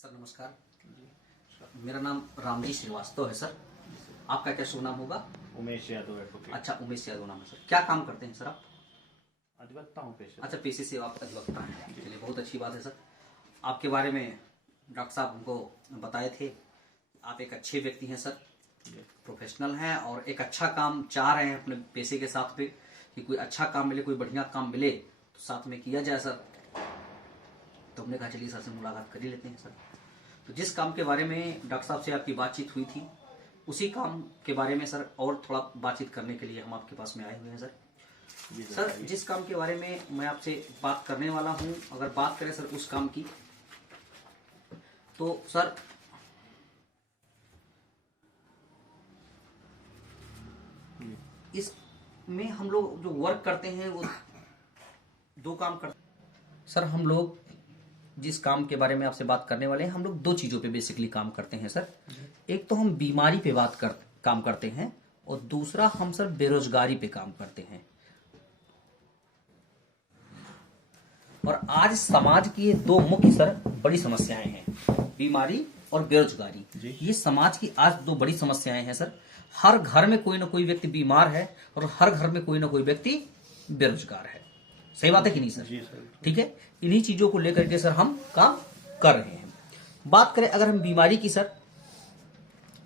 Sir नमस्कार। मेरा नाम रामजी श्रीवास्तव है सर। आपका क्या शुभ नाम होगा? उमेश यादव एडवोकेट। अच्छा, उमेश यादव नाम है सर। क्या काम करते हैं सर आप? अधिवक्ता हूँ पेशे। अच्छा, पेशे से आप अधिवक्ता हैं। चलिए, बहुत अच्छी बात है सर। आपके बारे में डॉक्टर साहब हमको बताए थे, आप एक अच्छे व्यक्ति हैं सर, प्रोफेशनल हैं और एक अच्छा काम चाह रहे हैं अपने पेशे के साथ पे कि कोई अच्छा काम मिले, कोई बढ़िया काम मिले तो साथ में किया जाए सर। तो हमने कहा चलिए सर से मुलाकात कर ही लेते हैं सर। तो जिस काम के बारे में डॉक्टर साहब से आपकी बातचीत हुई थी, उसी काम के बारे में सर और थोड़ा बातचीत करने के लिए हम आपके पास में आए हुए हैं सर। सर, जिस काम के बारे में मैं आपसे बात करने वाला हूं, अगर बात करें सर उस काम की, तो सर इसमें हम लोग जो वर्क करते हैं वो दो काम करते सर। हम लोग जिस काम के बारे में आपसे बात करने वाले हैं, हम लोग दो चीजों पे बेसिकली काम करते हैं सर। एक तो हम बीमारी पे काम करते हैं और दूसरा हम सर बेरोजगारी पे काम करते हैं। और आज समाज की ये दो मुख्य सर बड़ी समस्याएं हैं, बीमारी और बेरोजगारी। ये समाज की आज दो बड़ी समस्याएं हैं सर। हर घर में कोई ना कोई व्यक्ति बीमार है और हर घर में कोई ना कोई व्यक्ति बेरोजगार है। सही बात है कि नहीं सर? जी सर। ठीक है, इन्हीं चीजों को लेकर के सर हम काम कर रहे हैं। बात करें अगर हम बीमारी की सर,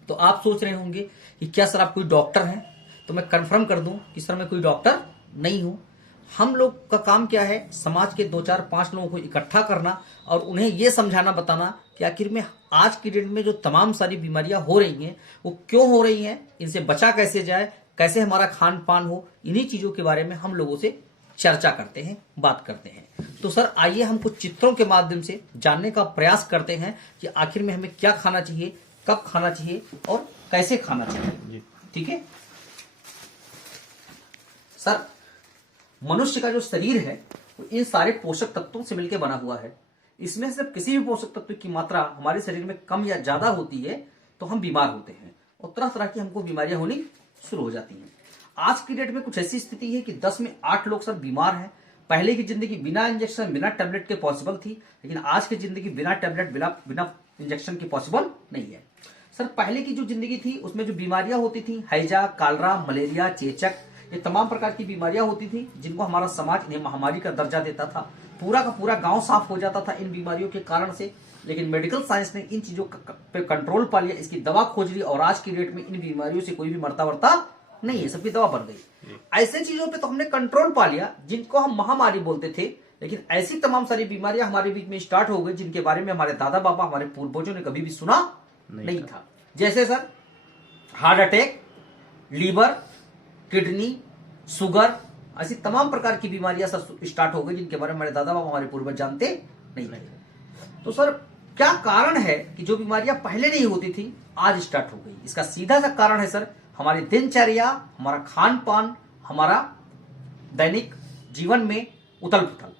तो आप सोच रहे होंगे कि क्या सर आप कोई डॉक्टर हैं? तो मैं कंफर्म कर दूं कि सर मैं कोई डॉक्टर नहीं हूं। हम लोग का काम क्या है, समाज के 2-4-5 लोगों को इकट्ठा करना और उन्हें यह समझाना बताना कि आखिर में आज की डेट में जो तमाम सारी बीमारियां हो रही हैं वो क्यों हो रही हैं, इनसे बचा कैसे जाए, कैसे हमारा खान पान हो। इन्हीं चीजों के बारे में हम लोगों से चर्चा करते हैं, बात करते हैं। तो सर आइए हम कुछ चित्रों के माध्यम से जानने का प्रयास करते हैं कि आखिर में हमें क्या खाना चाहिए, कब खाना चाहिए और कैसे खाना चाहिए। ठीक है सर, मनुष्य का जो शरीर है वो इन सारे पोषक तत्वों से मिलकर बना हुआ है। इसमें से किसी भी पोषक तत्व की मात्रा हमारे शरीर में कम या ज्यादा होती है तो हम बीमार होते हैं और तरह तरह की हमको बीमारियां होनी शुरू हो जाती हैं। आज की डेट में कुछ ऐसी स्थिति है कि 10 में 8 लोग सर बीमार हैं। पहले की जिंदगी बिना इंजेक्शन बिना टैबलेट के पॉसिबल थी, लेकिन आज की जिंदगी बिना टैबलेट बिना इंजेक्शन के पॉसिबल नहीं है सर। पहले की जो जिंदगी थी उसमें जो बीमारियां होती थी, हैजा, कालरा, मलेरिया, चेचक, ये तमाम प्रकार की बीमारियां होती थी जिनको हमारा समाज इन्हें महामारी का दर्जा देता था। पूरा का पूरा गांव साफ हो जाता था इन बीमारियों के कारण से। लेकिन मेडिकल साइंस ने इन चीजों पे कंट्रोल पा लिया, इसकी दवा खोज ली और आज की डेट में इन बीमारियों से कोई भी मरता वरता नहीं है, सबकी दवा बन गई। ऐसे चीजों पे तो हमने कंट्रोल पा लिया जिनको हम महामारी बोलते थे, लेकिन ऐसी तमाम सारी बीमारियां हमारे बीच में स्टार्ट हो गई जिनके बारे में हमारे दादा बाबा, हमारे पूर्वजों ने कभी भी सुना नहीं था। जैसे sir heart attack, liver, kidney, sugar, ऐसी तमाम प्रकार की बीमारियां सर स्टार्ट हो गई जिनके बारे में हमारे दादा बाबा, हमारे पूर्वज जानते नहीं थे। तो सर क्या कारण है कि जो बीमारियां पहले नहीं होती थी आज स्टार्ट हो गई? इसका सीधा सा कारण है सर हमारी दिनचर्या, हमारा खान पान, हमारा दैनिक जीवन में उथल पुथल।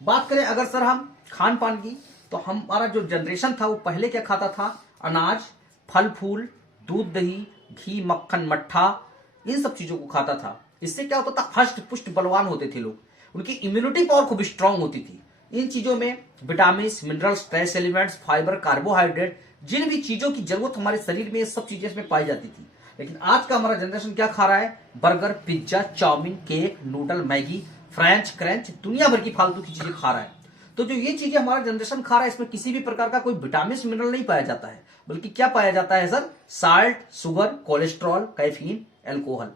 बात करें अगर सर हम खान पान की, तो हमारा जो जनरेशन था वो पहले क्या खाता था? अनाज, फल फूल, दूध दही, घी, मक्खन, मट्ठा, इन सब चीजों को खाता था। इससे क्या होता था? हष्ट पुष्ट बलवान होते थे लोग, उनकी इम्यूनिटी पावर खूब स्ट्रांग होती थी। इन चीजों में vitamin, minerals, trace elements, fibre, carbohydrate, जिन भी चीजों की जरूरत हमारे शरीर में, ये सब चीजें इसमें पाई जाती थी। लेकिन आज का हमारा जनरेशन क्या खा रहा है? Burger, pizza, chowmein, cake, noodle, Maggi, French crunch, दुनिया भर की फालतू की चीजें खा रहा है। तो जो ये चीजें हमारा जनरेशन खा रहा है, इसमें किसी भी प्रकार का कोई विटामिन मिनरल नहीं पाया जाता है, बल्कि क्या पाया जाता है sir? Salt, sugar, cholesterol, caffeine, alcohol,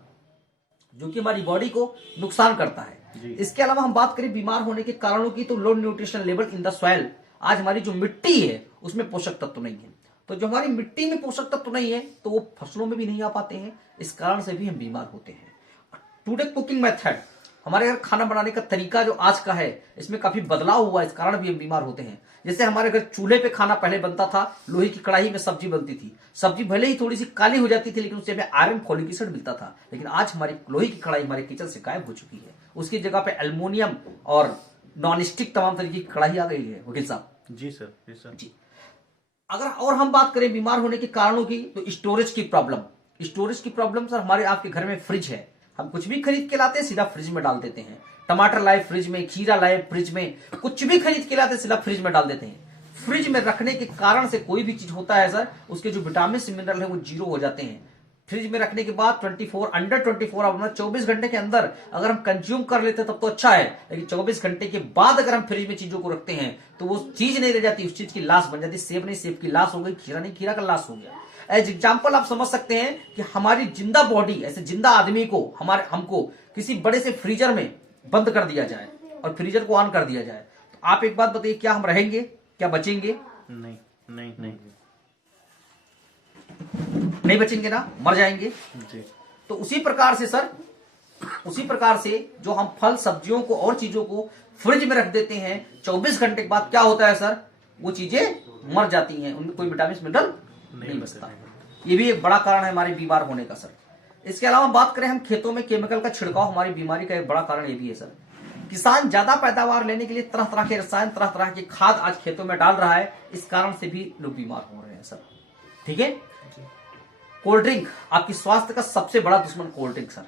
जो कि हमारी बॉडी को नुकसान करता है। इसके अलावा हम बात करें बीमार होने के कारणों की, तो low nutrition level in the soil. आज हमारी जो मिट्टी है उसमें पोषक तत्व नहीं है, तो जो हमारी मिट्टी में पोषक तत्व नहीं है तो वो फसलों में भी नहीं आ पाते हैं। इस कारण से भी हम बीमार होते हैं। टुडे कुकिंग मेथड, हमारे घर खाना बनाने का तरीका जो आज का है, इसमें काफी बदलाव हुआ, इस कारण भी हम बीमार होते हैं। जैसे हमारे घर चूल्हे पे खाना पहले बनता था, लोहे की कढ़ाई में सब्जी बनती थी। सब्जी भले ही थोड़ी सी काली हो जाती थी, लेकिन उससे हमें आयरन, फोलिक एसिड मिलता था। लेकिन आज हमारी लोहे की कढ़ाई हमारे किचन से गायब हो चुकी है। उसकी जगह पे एल्युमिनियम और नॉन स्टिक तमाम तरीके की कढ़ाई आ गई है। वकील साहब जी सर। जी सर। जी, अगर और हम बात करें बीमार होने के कारणों की, तो स्टोरेज की प्रॉब्लम। स्टोरेज की प्रॉब्लम सर, हमारे आपके घर में फ्रिज है, हम कुछ भी खरीद के लाते हैं सीधा फ्रिज में डाल देते हैं। टमाटर लाए फ्रिज में, खीरा लाए फ्रिज में, कुछ भी खरीद के लाते सीधा फ्रिज में डाल देते हैं। फ्रिज में रखने के कारण से कोई भी चीज होता है सर, उसके जो विटामिन मिनरल है वो जीरो हो जाते हैं। फ्रिज में रखने के बाद 24 आवर 24 घंटे के अंदर अगर हम कंज्यूम कर लेते हैं तब तो अच्छा है, लेकिन 24 घंटे के बाद अगर हम फ्रिज में चीजों को रखते हैं तो वो चीज नहीं रह जाती, उस चीज की लाश बन जाती। सेब नहीं सेब की लाश हो गई, खीरा नहीं खीरा का लाश हो गया। एज एग्जाम्पल आप समझ सकते हैं कि हमारी जिंदा बॉडी, ऐसे जिंदा आदमी को हमको किसी बड़े से फ्रीजर में बंद कर दिया जाए और फ्रीजर को ऑन कर दिया जाए, तो आप एक बात बताइए, क्या हम रहेंगे, क्या बचेंगे? नहीं नहीं नहीं नहीं बचेंगे ना, मर जाएंगे। जी। तो उसी प्रकार से सर, उसी प्रकार से जो हम फल सब्जियों को और चीजों को फ्रिज में रख देते हैं, 24 घंटे के बाद क्या होता है सर, वो चीजें मर जाती हैं, उनमें कोई विटामिन मिनरल नहीं बचता। ये भी एक बड़ा कारण है हमारे बीमार होने का सर। इसके अलावा बात करें हम खेतों में केमिकल का छिड़काव, हमारी बीमारी का एक बड़ा कारण ये भी है सर। किसान ज्यादा पैदावार लेने के लिए तरह तरह के रसायन, तरह तरह की खाद आज खेतों में डाल रहा है, इस कारण से भी लोग बीमार हो रहे हैं सर। ठीक है। कोल्ड ड्रिंक, आपकी स्वास्थ्य का सबसे बड़ा दुश्मन cold drink sir.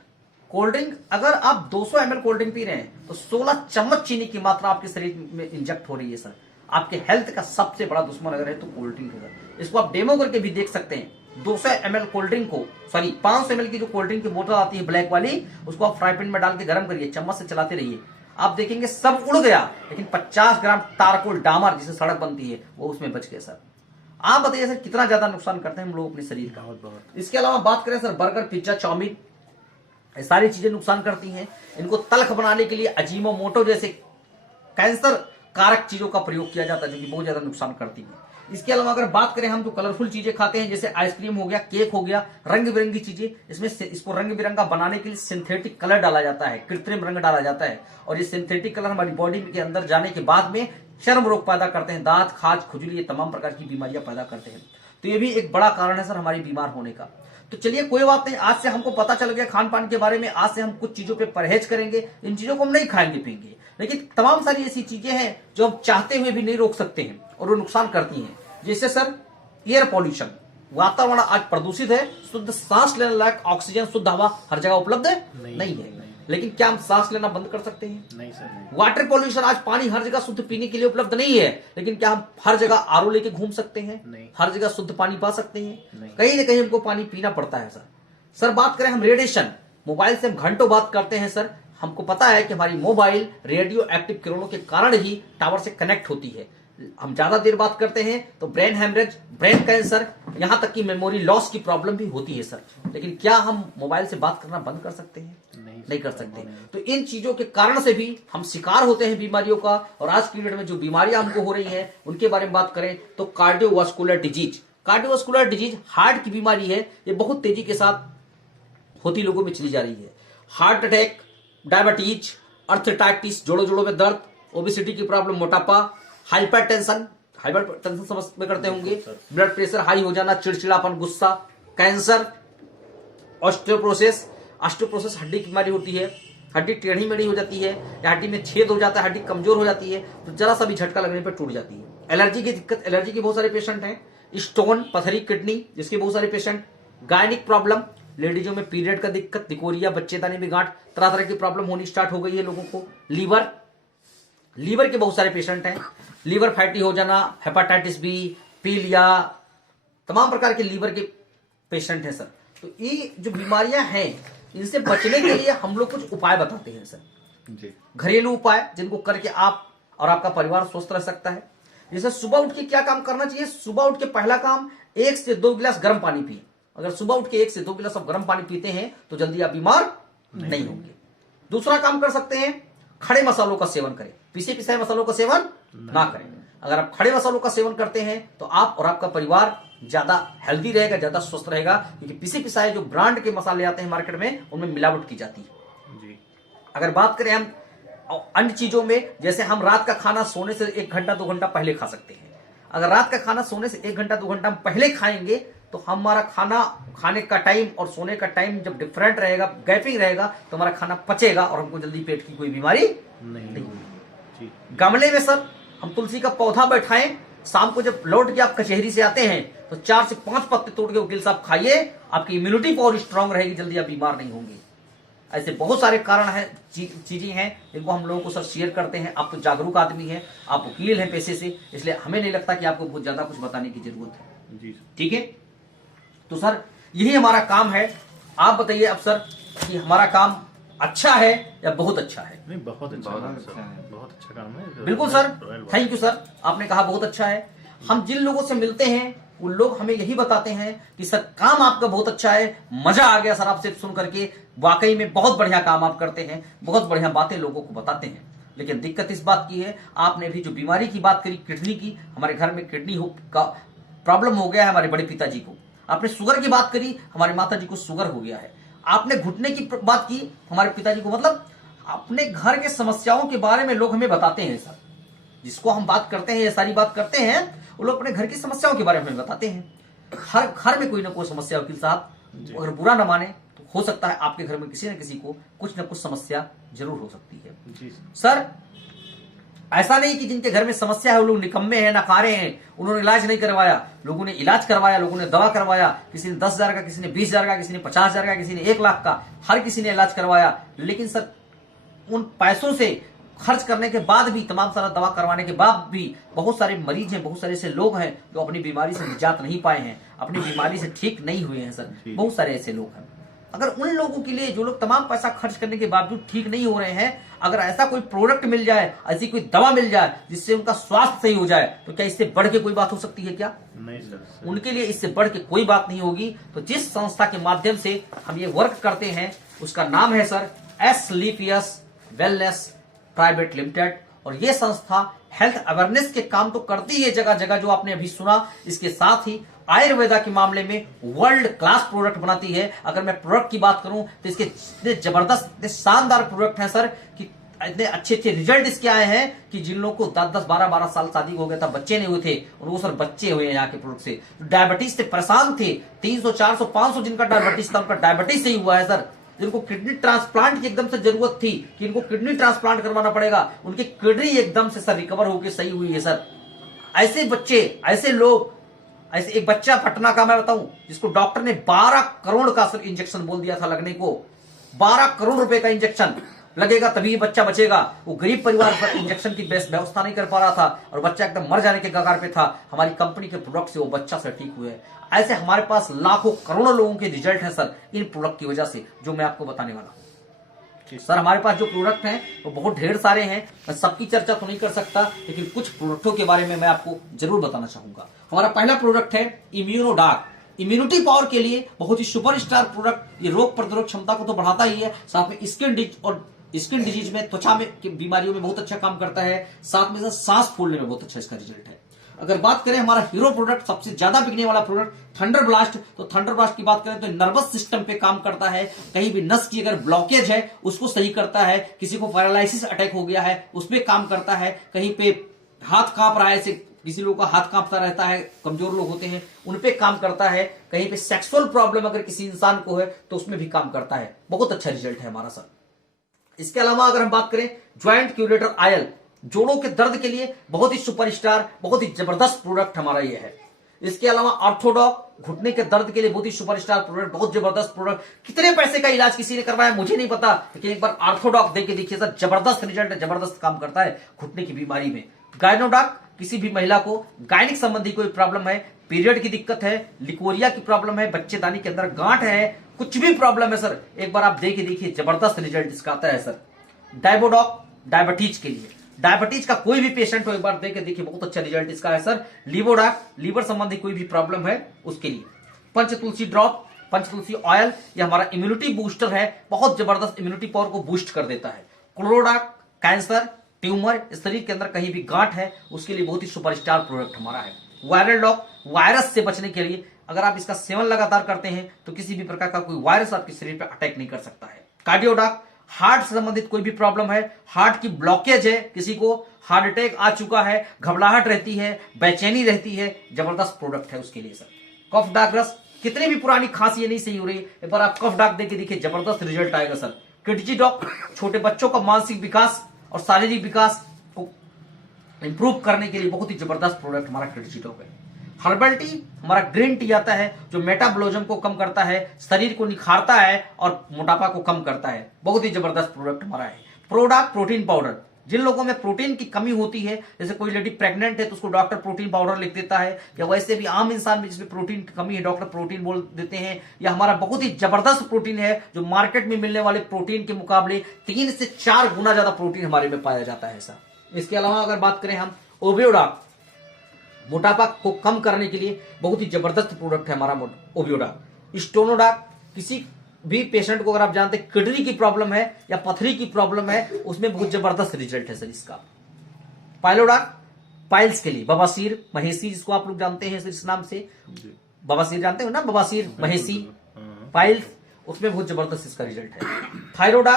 Cold drink, अगर आप 200 ml कोल्ड ड्रिंक पी रहे हैं तो 16 चम्मच चीनी की मात्रा आपके शरीर में इंजेक्ट हो रही है सर। आपके हेल्थ का सबसे बड़ा दुश्मन अगर है तो कोल्ड ड्रिंक है सर। इसको आप डेमो करके भी देख सकते हैं। 200 ml कोल्ड ड्रिंक को, सॉरी 500 ml की जो कोल्ड ड्रिंक की बोतल आती है ब्लैक वाली, उसको आप फ्राई पैन में डाल के गर्म करिए, चम्मच से चलाते रहिए, आप देखेंगे सब उड़ गया, लेकिन 50 ग्राम तारकोल डामर जिसे सड़क बनती है वो उसमें बच गया सर। आप बताइए सर कितना ज्यादा नुकसान करते हैं हम लोग अपने शरीर का। बहुत। इसके अलावा बात करें सर, बर्गर, पिज्जा, चाउमीन, ये सारी चीजें नुकसान करती हैं। इनको तल्ख बनाने के लिए अजीनोमोटो जैसे कैंसर कारक चीजों का प्रयोग किया जाता है, जो कि बहुत ज्यादा नुकसान करती है। इसके अलावा अगर बात करें हम जो कलरफुल चीजें खाते हैं, जैसे आइसक्रीम हो गया, केक हो गया, रंग बिरंगी चीजें, इसमें इसको रंग बिरंगा बनाने के लिए सिंथेटिक कलर डाला जाता है, कृत्रिम रंग डाला जाता है, और ये सिंथेटिक कलर हमारी बॉडी के अंदर जाने के बाद में चर्म रोग पैदा करते हैं, दांत, खाज, खुजली, ये तमाम प्रकार की बीमारियां पैदा करते हैं। तो ये भी एक बड़ा कारण है सर हमारी बीमार होने का। तो चलिए कोई बात नहीं, आज से हमको पता चल गया खान पान के बारे में, आज से हम कुछ चीजों पे परहेज करेंगे, इन चीजों को हम नहीं खाएंगे पिएंगे, लेकिन तमाम सारी ऐसी चीजें हैं जो हम चाहते हुए भी नहीं रोक सकते हैं और वो नुकसान करती हैं। जैसे सर एयर पॉल्यूशन, वातावरण आज प्रदूषित है, शुद्ध सांस लेने लायक ऑक्सीजन, शुद्ध हवा हर जगह उपलब्ध है नहीं है, लेकिन क्या हम सांस लेना बंद कर सकते हैं? नहीं सर नहीं। वाटर पॉल्यूशन, आज पानी हर जगह शुद्ध पीने के लिए उपलब्ध नहीं है, लेकिन क्या हम हर जगह आरओ लेके घूम सकते हैं? नहीं। हर जगह शुद्ध पानी पा सकते हैं? नहीं। कहीं ना कहीं हमको पानी पीना पड़ता है सर। सर बात करें हम रेडिएशन, मोबाइल से हम घंटों बात करते हैं सर, हमको पता है कि हमारी मोबाइल रेडियो एक्टिव किरणों के कारण ही टावर से कनेक्ट होती है। हम ज्यादा देर बात करते हैं तो ब्रेन हैमरेज, ब्रेन कैंसर, यहां तक कि मेमोरी लॉस की प्रॉब्लम भी होती है सर। लेकिन क्या हम मोबाइल से बात करना बंद कर सकते हैं? नहीं कर सकते। तो इन चीजों के कारण से भी हम शिकार होते हैं बीमारियों का। और आज की डेट में जो बीमारियां हमको हो रही हैं उनके बारे में बात करें तो cardiovascular disease, cardiovascular disease heart की बीमारी है, ये बहुत तेजी के साथ होती लोगों में चली जा रही है। हार्ट अटैक, डायबिटीज, अर्थराइटिस, जोड़ों में दर्द, ओबेसिटी की प्रॉब्लम, मोटापा, हाइपरटेंशन समझ में करते होंगे, ब्लड प्रेशर हाई हो जाना, चिड़चिड़ापन, गुस्सा, कैंसर, ऑस्टियोपोरोसिस, ऑस्टियोपोरोसिस हड्डी की बीमारी होती है, हड्डी टेढ़ी मेढ़ी हो जाती है या हड्डी में छेद हो जाता है, हड्डी कमजोर हो जाती है, तो जरा सा भी झटका लगने पर टूट जाती है। एलर्जी की दिक्कत, एलर्जी के बहुत सारे पेशेंट हैं। स्टोन, पथरी किडनी, जिसके बहुत सारे पेशेंट। गायनिक प्रॉब्लम, लेडीजों में पीरियड का दिक्कत, तिकोरिया, बच्चेदानी में गांठ, तरह तरह की प्रॉब्लम होनी स्टार्ट हो गई है लोगों को। लीवर के बहुत सारे पेशेंट हैं, लीवर फैटी हो जाना, हेपाटाइटिस बी, पीलिया, तमाम प्रकार के लीवर के पेशेंट हैं सर। तो ये जो बीमारियां हैं इनसे बचने के लिए हम लोग कुछ उपाय बताते हैं सर जी। घरेलू उपाय जिनको करके आप और आपका परिवार स्वस्थ रह सकता है। जैसे सुबह उठ के क्या काम करना चाहिए? सुबह उठ के पहला काम 1 से 2 गिलास गर्म पानी पिए। अगर सुबह उठ के 1 से 2 गिलास आप गर्म पानी पीते हैं तो जल्दी आप बीमार नहीं होंगे। दूसरा काम कर सकते हैं, खड़े मसालों का सेवन करें, पिसे पिसाए मसालों का सेवन ना करें। अगर आप खड़े मसालों का सेवन करते हैं तो आप और आपका परिवार ज्यादा हेल्दी रहेगा, ज्यादा स्वस्थ रहेगा, क्योंकि पिसे पिसाए जो ब्रांड के मसाले आते हैं मार्केट में उनमें मिलावट की जाती है जी। अगर बात करें हम अन्य चीजों में, जैसे हम रात का खाना सोने से 1 घंटा 2 घंटा पहले खा सकते हैं। अगर रात का खाना सोने से 1 घंटा 2 घंटा हम पहले खाएंगे तो हमारा खाना खाने का टाइम और सोने का टाइम जब डिफरेंट रहेगा, गैपिंग रहेगा, तो हमारा खाना पचेगा और हमको जल्दी पेट की कोई बीमारी नहीं होगी। गमले में सर हम तुलसी का पौधा बैठाएं, शाम को जब लौट के आप कचहरी से आते हैं तो 4 से 5 पत्ते तोड़ के वकील साहब खाइए, आपकी इम्यूनिटी पावर स्ट्रांग रहेगी, जल्दी आप बीमार नहीं होंगे। ऐसे बहुत सारे कारण है, चीजें हैं जिनको हम लोगों को सर शेयर करते हैं। आप तो जागरूक आदमी हैं, आप वकील हैं पेशे से, इसलिए हमें नहीं लगता कि आपको बहुत ज्यादा कुछ बताने की जरूरत है। जी सर। ठीक है, तो सर यही हमारा काम है। आप बताइए अब सर कि हमारा काम अच्छा है या बहुत अच्छा है? नहीं, बहुत अच्छा बहुत काम है अच्छा सर, है। बहुत अच्छा काम है। बिल्कुल sir, royal Bagh. Thank you sir, आपने कहा बहुत अच्छा है। हम जिन लोगों से मिलते हैं उन लोग हमें यही बताते हैं कि सर काम आपका बहुत अच्छा है, मजा आ गया सर आपसे सुन करके, वाकई में बहुत बढ़िया काम आप करते हैं, बहुत बढ़िया बातें लोगों को बताते हैं। लेकिन दिक्कत इस बात की है, आपने भी जो बीमारी की बात करी किडनी की, हमारे घर में किडनी का प्रॉब्लम हो गया है हमारे बड़े पिताजी को। आपने शुगर की बात करी, हमारी माता जी को शुगर हो गया है। आपने घुटने की बात की, हमारे पिताजी को, मतलब अपने घर के समस्याओं के बारे में लोग हमें बताते हैं सर। जिसको हम बात करते हैं, ये सारी बात करते हैं, वो लोग अपने घर की समस्याओं के बारे में हमें बताते हैं। हर घर में कोई ना कोई समस्या, वकील साहब, अगर बुरा ना माने तो हो सकता है आपके घर में किसी न किसी को कुछ न कुछ समस्या जरूर हो सकती है। जी सर ऐसा नहीं कि जिनके घर में समस्या है वो लोग निकम्मे हैं, नकारे हैं, उन्होंने इलाज नहीं करवाया। लोगों ने इलाज करवाया, लोगों ने दवा करवाया, किसी ने 10,000 का, किसी ने 20,000 का, किसी ने 50,000 का, किसी ने 1,00,000 का, हर किसी ने इलाज करवाया। लेकिन सर उन पैसों से खर्च करने के बाद भी, तमाम सारा दवा करवाने के बाद भी, बहुत सारे मरीज हैं, बहुत सारे ऐसे लोग हैं जो अपनी बीमारी से निजात नहीं पाए हैं, अपनी बीमारी से ठीक नहीं हुए हैं सर। बहुत सारे ऐसे लोग हैं। अगर उन लोगों के लिए जो लोग तमाम पैसा खर्च करने के बावजूद ठीक नहीं हो रहे हैं, अगर ऐसा कोई प्रोडक्ट मिल जाए, ऐसी कोई दवा मिल जाए जिससे उनका स्वास्थ्य सही हो जाए, तो क्या इससे बढ़ के कोई बात हो सकती है क्या? नहीं सर। उनके लिए इससे बढ़ के कोई बात नहीं होगी। तो जिस संस्था के माध्यम से हम ये वर्क करते हैं उसका नाम है sir Asclepius wellness private limited. और ये संस्था हेल्थ अवेयरनेस के काम तो करती है जगह जगह, जो आपने अभी सुना। इसके साथ ही आयुर्वेदा के मामले में वर्ल्ड क्लास प्रोडक्ट बनाती है। अगर मैं प्रोडक्ट की बात करूं तो इसके इतने जबरदस्त, इतने शानदार प्रोडक्ट हैं सर कि इतने अच्छे अच्छे रिजल्ट इसके आए हैं कि जिन लोगों को 10-10, 12-12 साल शादी हो गया था, बच्चे नहीं हुए थे, उनको सर बच्चे हुए हैं यहाँ के प्रोडक्ट से। डायबिटीज से परेशान थे, 300, 400, 500 जिनका डायबिटीज था, उनका डायबिटीज सही हुआ है सर। जिनको किडनी ट्रांसप्लांट की एकदम से जरूरत थी कि इनको किडनी ट्रांसप्लांट करवाना पड़ेगा, उनकी किडनी एकदम से सर रिकवर होकर सही हुई है सर। ऐसे बच्चे, ऐसे लोग, ऐसे एक बच्चा पटना का मैं बताऊं जिसको डॉक्टर ने 12 करोड़ का सर इंजेक्शन बोल दिया था लगने को। 12 करोड़ रुपए का इंजेक्शन लगेगा तभी ये बच्चा बचेगा। वो गरीब परिवार पर इंजेक्शन की व्यवस्था नहीं कर पा रहा था और बच्चा एकदम मर जाने के कगार पे था। हमारी कंपनी के प्रोडक्ट से वो बच्चा सर ठीक हुआ है। ऐसे हमारे पास लाखों करोड़ों लोगों के रिजल्ट हैं सर इन प्रोडक्ट की वजह से, जो मैं आपको बताने वाला हूं। सर हमारे पास जो प्रोडक्ट हैं वो बहुत ढेर सारे हैं, मैं सबकी चर्चा तो नहीं कर सकता, लेकिन कुछ प्रोडक्टों के बारे में मैं आपको जरूर बताना चाहूंगा। हमारा पहला प्रोडक्ट है इम्यूनोडाक। इम्यूनिटी पावर के लिए बहुत ही सुपरस्टार प्रोडक्ट। ये रोग प्रतिरोधक क्षमता को तो बढ़ाता ही है, साथ में स्किन डिजीज में, त्वचा में की बीमारियों में बहुत अच्छा काम करता है, साथ में सांस फूलने में बहुत अच्छा इसका रिजल्ट है। अगर बात करें हमारा हीरो प्रोडक्ट, सबसे ज्यादा बिकने वाला प्रोडक्ट थंडर ब्लास्ट, तो थंडर ब्लास्ट की बात करें तो नर्वस सिस्टम पे काम करता है। कहीं भी नस की अगर ब्लॉकेज है उसको सही करता है, किसी को पैरालिसिस अटैक हो गया है उस पर काम करता है, कहीं पे हाथ कांप रहा है, ऐसे किसी लोगों का हाथ कांपता रहता है, कमजोर लोग होते हैं, उन पे काम करता है। कहीं पे सेक्सुअल प्रॉब्लम अगर किसी इंसान को है तो उसमें भी काम करता है। बहुत अच्छा रिजल्ट है हमारा सर। इसके अलावा अगर हम बात करें ज्वाइंट क्यूरेटर आयल, जोड़ों के दर्द के लिए बहुत ही सुपरस्टार, बहुत ही जबरदस्त प्रोडक्ट हमारा ये है। इसके अलावा ऑर्थोडॉक, घुटने के दर्द के लिए बहुत ही सुपरस्टार प्रोडक्ट, बहुत जबरदस्त प्रोडक्ट। कितने पैसे का इलाज किसी ने करवाया मुझे नहीं पता, लेकिन एक बार ऑर्थोडॉक देके देखिए सर, जबरदस्त रिजल्ट है, जबरदस्त काम करता है घुटने की बीमारी में। गायनोडॉक, किसी भी महिला को गायनिक संबंधी कोई प्रॉब्लम है, पीरियड की दिक्कत है, लिकोरिया की प्रॉब्लम है, बच्चेदानी के अंदर गांठ है, कुछ भी प्रॉब्लम है सर, एक बार आप देखे देखिए, जबरदस्त रिजल्ट इसका आता है सर। डायबोडॉक, डायबिटीज के लिए, डायबिटीज का कोई भी पेशेंट हो एक बार देखे देखिए, बहुत अच्छा रिजल्ट इसका है सर। लिवोडॉक, लीवर संबंधी कोई भी प्रॉब्लम है उसके लिए। पंचतुलसी ड्रॉप, पंचतुलसी ऑयल, ये हमारा इम्यूनिटी बूस्टर है, बहुत जबरदस्त इम्यूनिटी पावर को बूस्ट कर देता है। क्लोरोडॉक, कैंसर, ट्यूमर, शरीर के अंदर कहीं भी गांठ है उसके लिए बहुत ही सुपरस्टार प्रोडक्ट हमारा है। वायरल लॉक, वायरस से बचने के लिए अगर आप इसका सेवन लगातार करते हैं तो किसी भी प्रकार का कोई वायरस आपके शरीर पर अटैक नहीं कर सकता है। कार्डियोडॉक, हार्ट से संबंधित कोई भी प्रॉब्लम है, हार्ट की ब्लॉकेज है, किसी को हार्ट अटैक आ चुका है, घबराहट रहती है, बेचैनी रहती है, जबरदस्त प्रोडक्ट है उसके लिए सर। कफ डाकरस, कितनी भी पुरानी खांसी नहीं सही हो रही, एक बार आप कफ डाक देके देखिए, जबरदस्त रिजल्ट आएगा सर। किडजी डॉक, छोटे बच्चों का मानसिक विकास और शारीरिक विकास को इंप्रूव करने के लिए बहुत ही जबरदस्त प्रोडक्ट हमारा किडजी डॉक है। हर्बल टी हमारा ग्रीन टी आता है जो मेटाबॉलिज्म को कम करता है, शरीर को निखारता है और मोटापा को कम करता है। बहुत ही जबरदस्त प्रोडक्ट हमारा है। प्रोडक्ट प्रोटीन पाउडर, जिन लोगों में प्रोटीन की कमी होती है, जैसे कोई लेडी प्रेग्नेंट है तो उसको डॉक्टर प्रोटीन पाउडर लिख देता है, या वैसे भी आम इंसान में जिसमें प्रोटीन की कमी है डॉक्टर प्रोटीन बोल देते हैं। या हमारा बहुत ही जबरदस्त प्रोटीन है जो मार्केट में मिलने वाले प्रोटीन के मुकाबले 3 से 4 गुना ज्यादा प्रोटीन हमारे में पाया जाता है ऐसा। इसके अलावा अगर बात करें हम ओबियोडा, मोटापा को कम करने के लिए बहुत ही जबरदस्त प्रोडक्ट है हमारा ओबियोडा। स्टोनोडा, किसी भी पेशेंट को अगर आप जानते हैं किडनी की प्रॉब्लम है या पथरी की प्रॉब्लम है, उसमें बहुत जबरदस्त रिजल्ट है सर इसका। पाइलोडा, पाइल्स के लिए, बवासीर महेसी जिसको आप लोग जानते हैं इस नाम से, बवासीर जानते हो ना, बवासीर महेसी पाइल्स, उसमें बहुत जबरदस्त इसका रिजल्ट है। थायरोडा,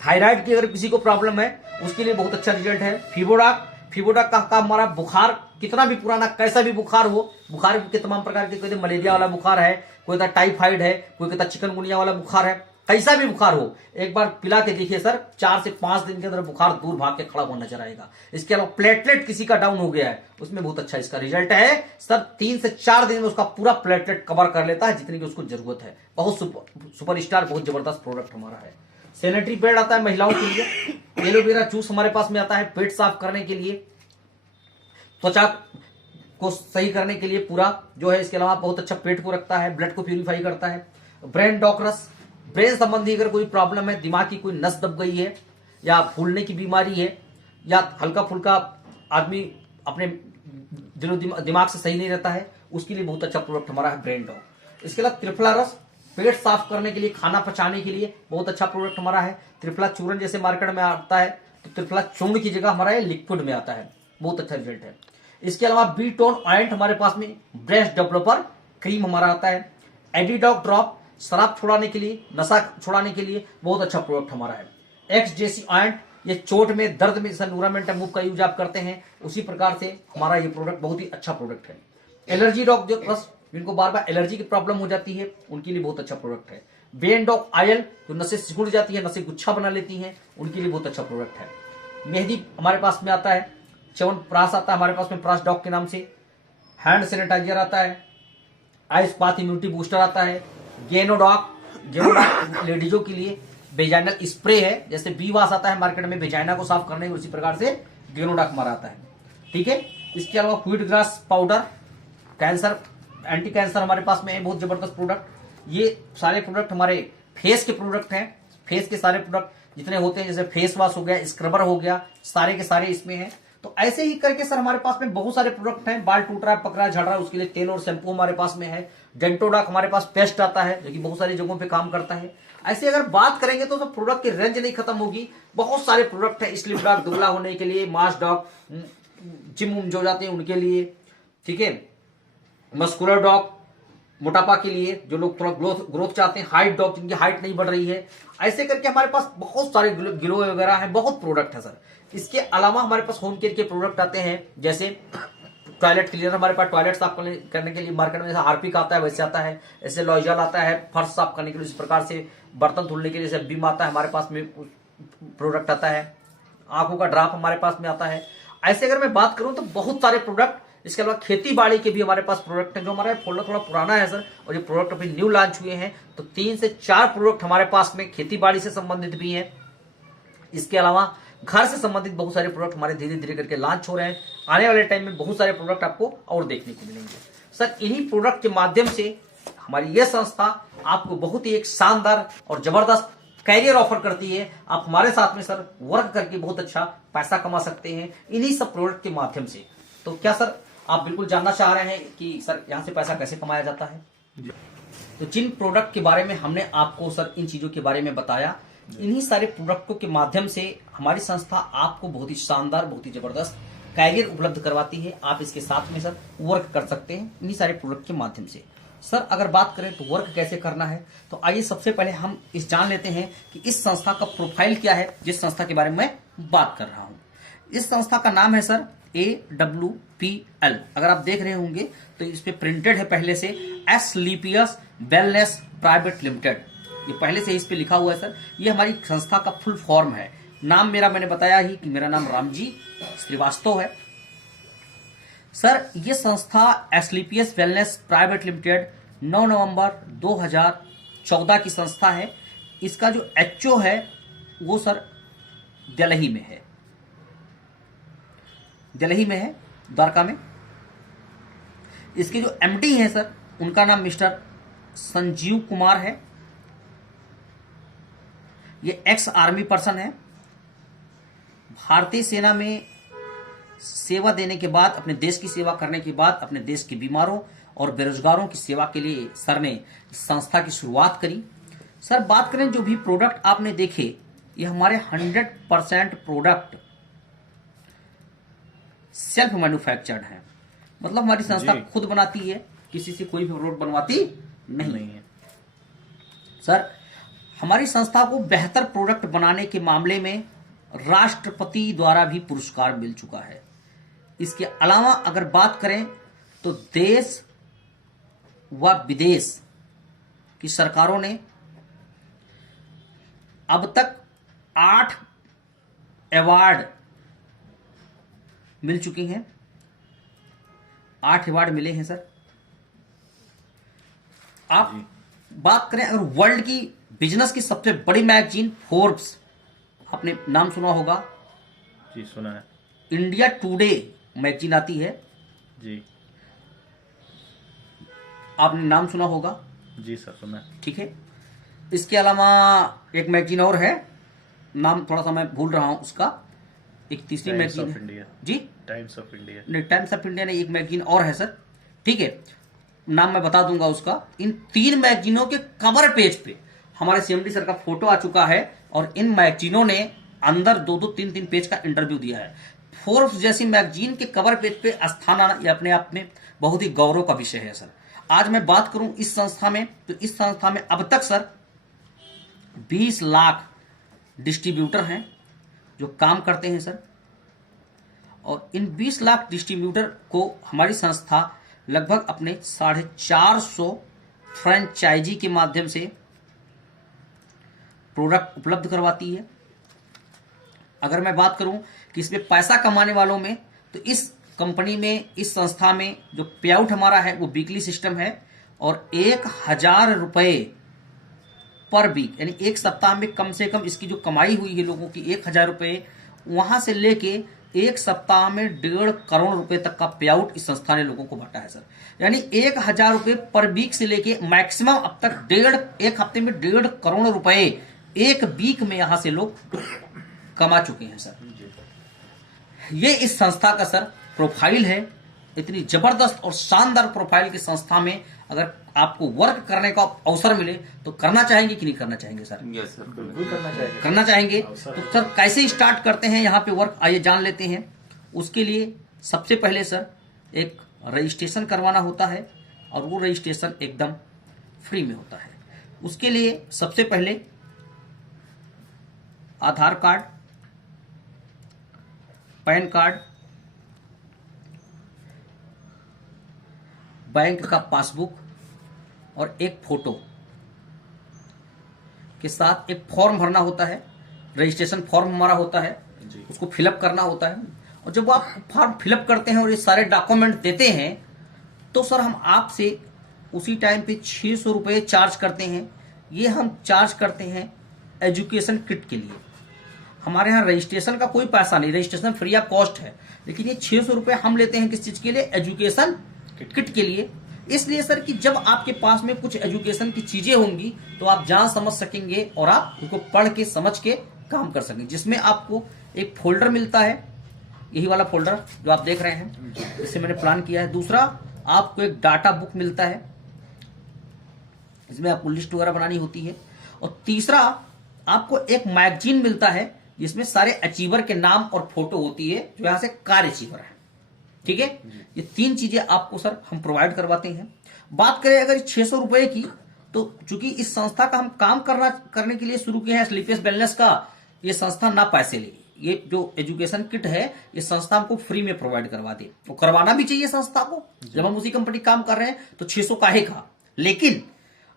थायराइड की अगर किसी को प्रॉब्लम है उसके लिए बहुत अच्छा रिजल्ट है। फीबोडा, फीबोडा का हमारा बुखार कितना भी पुराना कैसा भी बुखार हो, बुखार के तमाम प्रकार के, कोई मलेरिया वाला बुखार है, कोई कहता टाइफाइड है, कोई कहता चिकनगुनिया वाला बुखार है, कैसा भी बुखार हो एक बार पिला के देखिए सर, 4 से 5 दिन के अंदर बुखार दूर भाग के खड़ा हुआ नजर आएगा। इसके अलावा प्लेटलेट किसी का डाउन हो गया है, उसमें बहुत अच्छा इसका रिजल्ट है सर। 3 से 4 दिन में उसका पूरा प्लेटलेट कवर कर लेता है जितनी की उसको जरूरत है। बहुत सुपरस्टार, बहुत जबरदस्त प्रोडक्ट हमारा है। सैनिटरी पैड आता है महिलाओं के लिए। एलोवेरा जूस हमारे पास में आता है पेट साफ करने के लिए, त्वचा को सही करने के लिए पूरा जो है। इसके अलावा बहुत अच्छा पेट को रखता है, ब्लड को प्यूरिफाई करता है। ब्रेन डॉक्रस, ब्रेन संबंधी अगर कोई प्रॉब्लम है, दिमाग की कोई नस दब गई है या फूलने की बीमारी है या हल्का फुल्का आदमी अपने दिमाग से सही नहीं रहता है, उसके लिए बहुत अच्छा प्रोडक्ट हमारा है ब्रेन डॉक। इसके अलावा त्रिफला रस, पेट साफ करने के लिए, खाना पचाने के लिए बहुत अच्छा प्रोडक्ट हमारा है। त्रिफला चूर्ण जैसे मार्केट में आता है तो त्रिफला चूर्ण की जगह हमारा ये लिक्विड में आता है, बहुत अच्छा रिजल्ट है। इसके अलावा बी टोन ऑइंट हमारे पास में, ब्रेस्ट डेवलपर क्रीम हमारा आता है। एडिडॉक ड्रॉप, शराब छुड़ाने के लिए, नशा छुड़ाने के लिए बहुत अच्छा प्रोडक्ट हमारा है। एक्स जेसी ऑइंट, ये चोट में दर्द में जैसा न्यूरामेंट मूव का यूज आप करते हैं उसी प्रकार से हमारा ये प्रोडक्ट बहुत ही अच्छा प्रोडक्ट है। एलर्जी डॉक, जो बस जिनको बार बार एलर्जी की प्रॉब्लम हो जाती है उनके लिए बहुत अच्छा प्रोडक्ट है। बेन डॉक आयल, जो नसें सिकुड़ जाती है, नसें गुच्छा बना लेती हैं, उनके लिए बहुत अच्छा प्रोडक्ट है। मेहंदी हमारे पास में आता है, च्यवन प्राश आता है हमारे पास में प्राश डॉक के नाम से। हैंड सैनिटाइजर आता है, आइस पाथ इम्यूनिटी बूस्टर आता है। गेनोडॉक, गेनोडॉक लेडीजों के लिए वेजाइनल स्प्रे है, जैसे बी वाश आता है मार्केट में वेजाइना को साफ करने के, उसी प्रकार से गेनोडॉक हमारा आता है। ठीक है। इसके अलावा wheat grass powder, cancer anti cancer हमारे पास में है, बहुत जबरदस्त प्रोडक्ट। ये सारे प्रोडक्ट हमारे फेस के प्रोडक्ट हैं। फेस के सारे प्रोडक्ट जितने होते हैं, जैसे फेस वॉश हो गया, स्क्रबर हो गया, सारे के सारे इसमें हैं। तो ऐसे ही करके सर हमारे पास में बहुत सारे प्रोडक्ट हैं। बाल टूट रहा है, पकड़ा झड़ रहा है, उसके लिए तेल और शैम्पू हमारे पास में है। डेंटोडॉक हमारे पास पेस्ट आता है जो कि बहुत सारी जगहों पे काम करता है। ऐसे अगर बात करेंगे तो सब प्रोडक्ट की रेंज नहीं खत्म होगी, बहुत सारे प्रोडक्ट है। स्लिप डॉग दुबला होने के लिए, मास डॉग जिम जो जाते हैं उनके लिए, ठीक है। मस्कुलर डॉग मोटापा के लिए, जो लोग थोड़ा ग्रोथ चाहते हैं। हाइट डॉग, जिनकी हाइट नहीं बढ़ रही है। ऐसे करके हमारे पास बहुत सारे ग्लो वगैरह हैं, बहुत प्रोडक्ट है सर। इसके अलावा हमारे पास होम केयर के प्रोडक्ट आते हैं, जैसे टॉयलेट क्लीनर हमारे पास टॉयलेट साफ करने के लिए मार्केट में जैसे हार्पिक आता है वैसे आता है, ऐसे लॉयजल आता है फर्श साफ करने के लिए, इस प्रकार से बर्तन धुलने के लिए जैसे बीम आता है हमारे पास में प्रोडक्ट आता है। आंखों का ड्राप हमारे पास में आता है। ऐसे अगर मैं बात करूं तो बहुत सारे प्रोडक्ट। इसके अलावा खेती बाड़ी के भी हमारे पास प्रोडक्ट हैं, जो हमारा फोल्डर थोड़ा पुराना है सर, और ये प्रोडक्ट अभी न्यू लॉन्च हुए हैं। तो 3 से 4 प्रोडक्ट हमारे पास में खेती बाड़ी से संबंधित भी हैं। इसके अलावा घर से संबंधित बहुत सारे प्रोडक्ट हमारे धीरे धीरे करके लॉन्च हो रहे हैं। आने वाले टाइम में बहुत सारे प्रोडक्ट आपको और देखने को मिलेंगे सर। इन्हीं प्रोडक्ट के माध्यम से हमारी यह संस्था आपको बहुत ही एक शानदार और जबरदस्त कैरियर ऑफर करती है। आप हमारे साथ में सर वर्क करके बहुत अच्छा पैसा कमा सकते हैं इन्हीं सब प्रोडक्ट के माध्यम से। तो क्या सर आप बिल्कुल जानना चाह रहे हैं कि सर यहाँ से पैसा कैसे कमाया जाता है? तो जिन प्रोडक्ट के बारे में हमने आपको सर इन चीजों के बारे में बताया, इन्हीं सारे प्रोडक्टों के माध्यम से हमारी संस्था आपको बहुत ही शानदार, बहुत ही जबरदस्त कैरियर उपलब्ध करवाती है। आप इसके साथ में सर वर्क कर सकते हैं इन्हीं सारे प्रोडक्ट के माध्यम से। सर अगर बात करें तो वर्क कैसे करना है, तो आइए सबसे पहले हम इस जान लेते हैं कि इस संस्था का प्रोफाइल क्या है, जिस संस्था के बारे में मैं बात कर रहा हूं। इस संस्था का नाम है सर AWPL। अगर आप देख रहे होंगे तो इस पे प्रिंटेड है पहले से एस्क्लेपियस वेलनेस प्राइवेट लिमिटेड, ये पहले से इस पे लिखा हुआ है सर। ये हमारी संस्था का फुल फॉर्म है। नाम मेरा मैंने बताया ही कि मेरा नाम रामजी श्रीवास्तव है। सर ये संस्था एस्क्लेपियस वेलनेस प्राइवेट लिमिटेड 9 नवंबर 2014 की संस्था है। इसका जो एचओ है वो सर दिल्ली में है, दिल्ली में है, द्वारका में। इसके जो एमडी हैं सर उनका नाम मिस्टर संजीव कुमार है। ये एक्स आर्मी पर्सन है। भारतीय सेना में सेवा देने के बाद, अपने देश की सेवा करने के बाद, अपने देश के बीमारों और बेरोजगारों की सेवा के लिए सर ने इस संस्था की शुरुआत करी। सर बात करें जो भी प्रोडक्ट आपने देखे, ये हमारे 100% प्रोडक्ट सेल्फ मैन्युफैक्चर्ड है। मतलब हमारी संस्था खुद बनाती है, किसी से कोई भी प्रोडक्ट बनवाती नहीं है। सर हमारी संस्था को बेहतर प्रोडक्ट बनाने के मामले में राष्ट्रपति द्वारा भी पुरस्कार मिल चुका है। इसके अलावा अगर बात करें तो देश व विदेश की सरकारों ने अब तक 8 अवार्ड मिल चुके हैं। 8 अवार्ड मिले हैं सर। आप बात करें अगर वर्ल्ड की बिजनेस की सबसे बड़ी मैगजीन फोर्ब्स, आपने नाम सुना होगा जी, सुना है। इंडिया टुडे मैगजीन आती है जी, आपने नाम सुना होगा। जी सर, सुना है। ठीक है। इसके अलावा एक मैगजीन और है, नाम थोड़ा सा मैं भूल रहा हूं उसका, एक तीसरी टाइम्स मैगजीन ऑफ है इंडिया। जी, टाइम्स ऑफ इंडिया। नहीं टाइम्स ऑफ इंडिया ने एक मैगजीन और है सर। ठीक है, नाम मैं बता दूंगा उसका। इन 3 मैगजीनों के कवर पेज पे हमारे सीएमडी सर का फोटो आ चुका है और इन मैगजीनों ने अंदर 2-2, 3-3 पेज का इंटरव्यू दिया है। फोर्ब्स जैसी मैगजीन के कवर पेज पे स्थान आना ये अपने आप में बहुत ही गौरव का विषय है सर। आज मैं बात करूं इस संस्था में, तो इस संस्था में अब तक सर 20 लाख डिस्ट्रीब्यूटर हैं जो काम करते हैं सर। और इन 20 लाख डिस्ट्रीब्यूटर को हमारी संस्था लगभग अपने 450 फ्रेंचाइजी के माध्यम से प्रोडक्ट उपलब्ध करवाती है। अगर मैं बात करूं कि इसमें पैसा कमाने वालों में, तो इस कंपनी में, इस संस्था में जो पे आउट हमारा है वो वीकली सिस्टम है और 1000 रुपये पर वीक, यानी एक सप्ताह में कम से कम इसकी जो कमाई हुई है लोगों की 1000 रुपये, वहां से लेके एक सप्ताह में 1.5 करोड़ रुपए तक का पे आउट इस संस्था ने लोगों को बांटा है सर। यानी 1000 रुपये पर वीक से लेके मैक्सिमम अब तक एक हफ्ते में 1.5 करोड़ रुपए एक वीक में यहां से लोग कमा चुके हैं सर। ये इस संस्था का सर प्रोफाइल है। इतनी जबरदस्त और शानदार प्रोफाइल की संस्था में अगर आपको वर्क करने का अवसर मिले तो करना चाहेंगे कि नहीं करना चाहेंगे सर? यस सर, बिल्कुल करना चाहिए। करना चाहेंगे। तो सर कैसे स्टार्ट करते हैं यहाँ पे वर्क, आइए जान लेते हैं। उसके लिए सबसे पहले सर एक रजिस्ट्रेशन करवाना होता है और वो रजिस्ट्रेशन एकदम फ्री में होता है। उसके लिए सबसे पहले आधार कार्ड, पैन कार्ड, बैंक का पासबुक और एक फोटो के साथ एक फॉर्म भरना होता है। रजिस्ट्रेशन फॉर्म हमारा होता है, उसको फिलअप करना होता है। और जब आप फॉर्म फिलअप करते हैं और ये सारे डॉक्यूमेंट देते हैं तो सर हम आपसे उसी टाइम पे 600 रुपये चार्ज करते हैं। ये हम चार्ज करते हैं एजुकेशन किट के लिए। हमारे यहाँ रजिस्ट्रेशन का कोई पैसा नहीं, रजिस्ट्रेशन फ्री ऑफ कॉस्ट है, लेकिन ये 600 रुपये हम लेते हैं किस चीज के लिए? एजुकेशन किट के लिए। इसलिए सर कि जब आपके पास में कुछ एजुकेशन की चीजें होंगी तो आप जान समझ सकेंगे और आप उनको पढ़ के समझ के काम कर सकेंगे। जिसमें आपको एक फोल्डर मिलता है, यही वाला फोल्डर जो आप देख रहे हैं, जिसे मैंने प्लान किया है। दूसरा, आपको एक डाटा बुक मिलता है, इसमें आपको लिस्ट वगैरह बनानी होती है। और तीसरा, आपको एक मैगजीन मिलता है जिसमें सारे अचीवर के नाम और फोटो होती है जो यहां से कार अचीवर है। ठीक है, ये 3 चीजें आपको सर हम प्रोवाइड करवाते हैं। बात करें अगर 600 रुपए की, तो चूंकि इस संस्था का हम काम करने के लिए शुरू किए हैं, एस्क्लेपियस वेलनेस का, ये संस्था ना पैसे ले। ये जो एजुकेशन किट है ये संस्था हमको फ्री में प्रोवाइड करवा दे, वो करवाना भी चाहिए संस्था को। जब हम उसी कंपनी काम कर रहे हैं तो 600 काहे का। लेकिन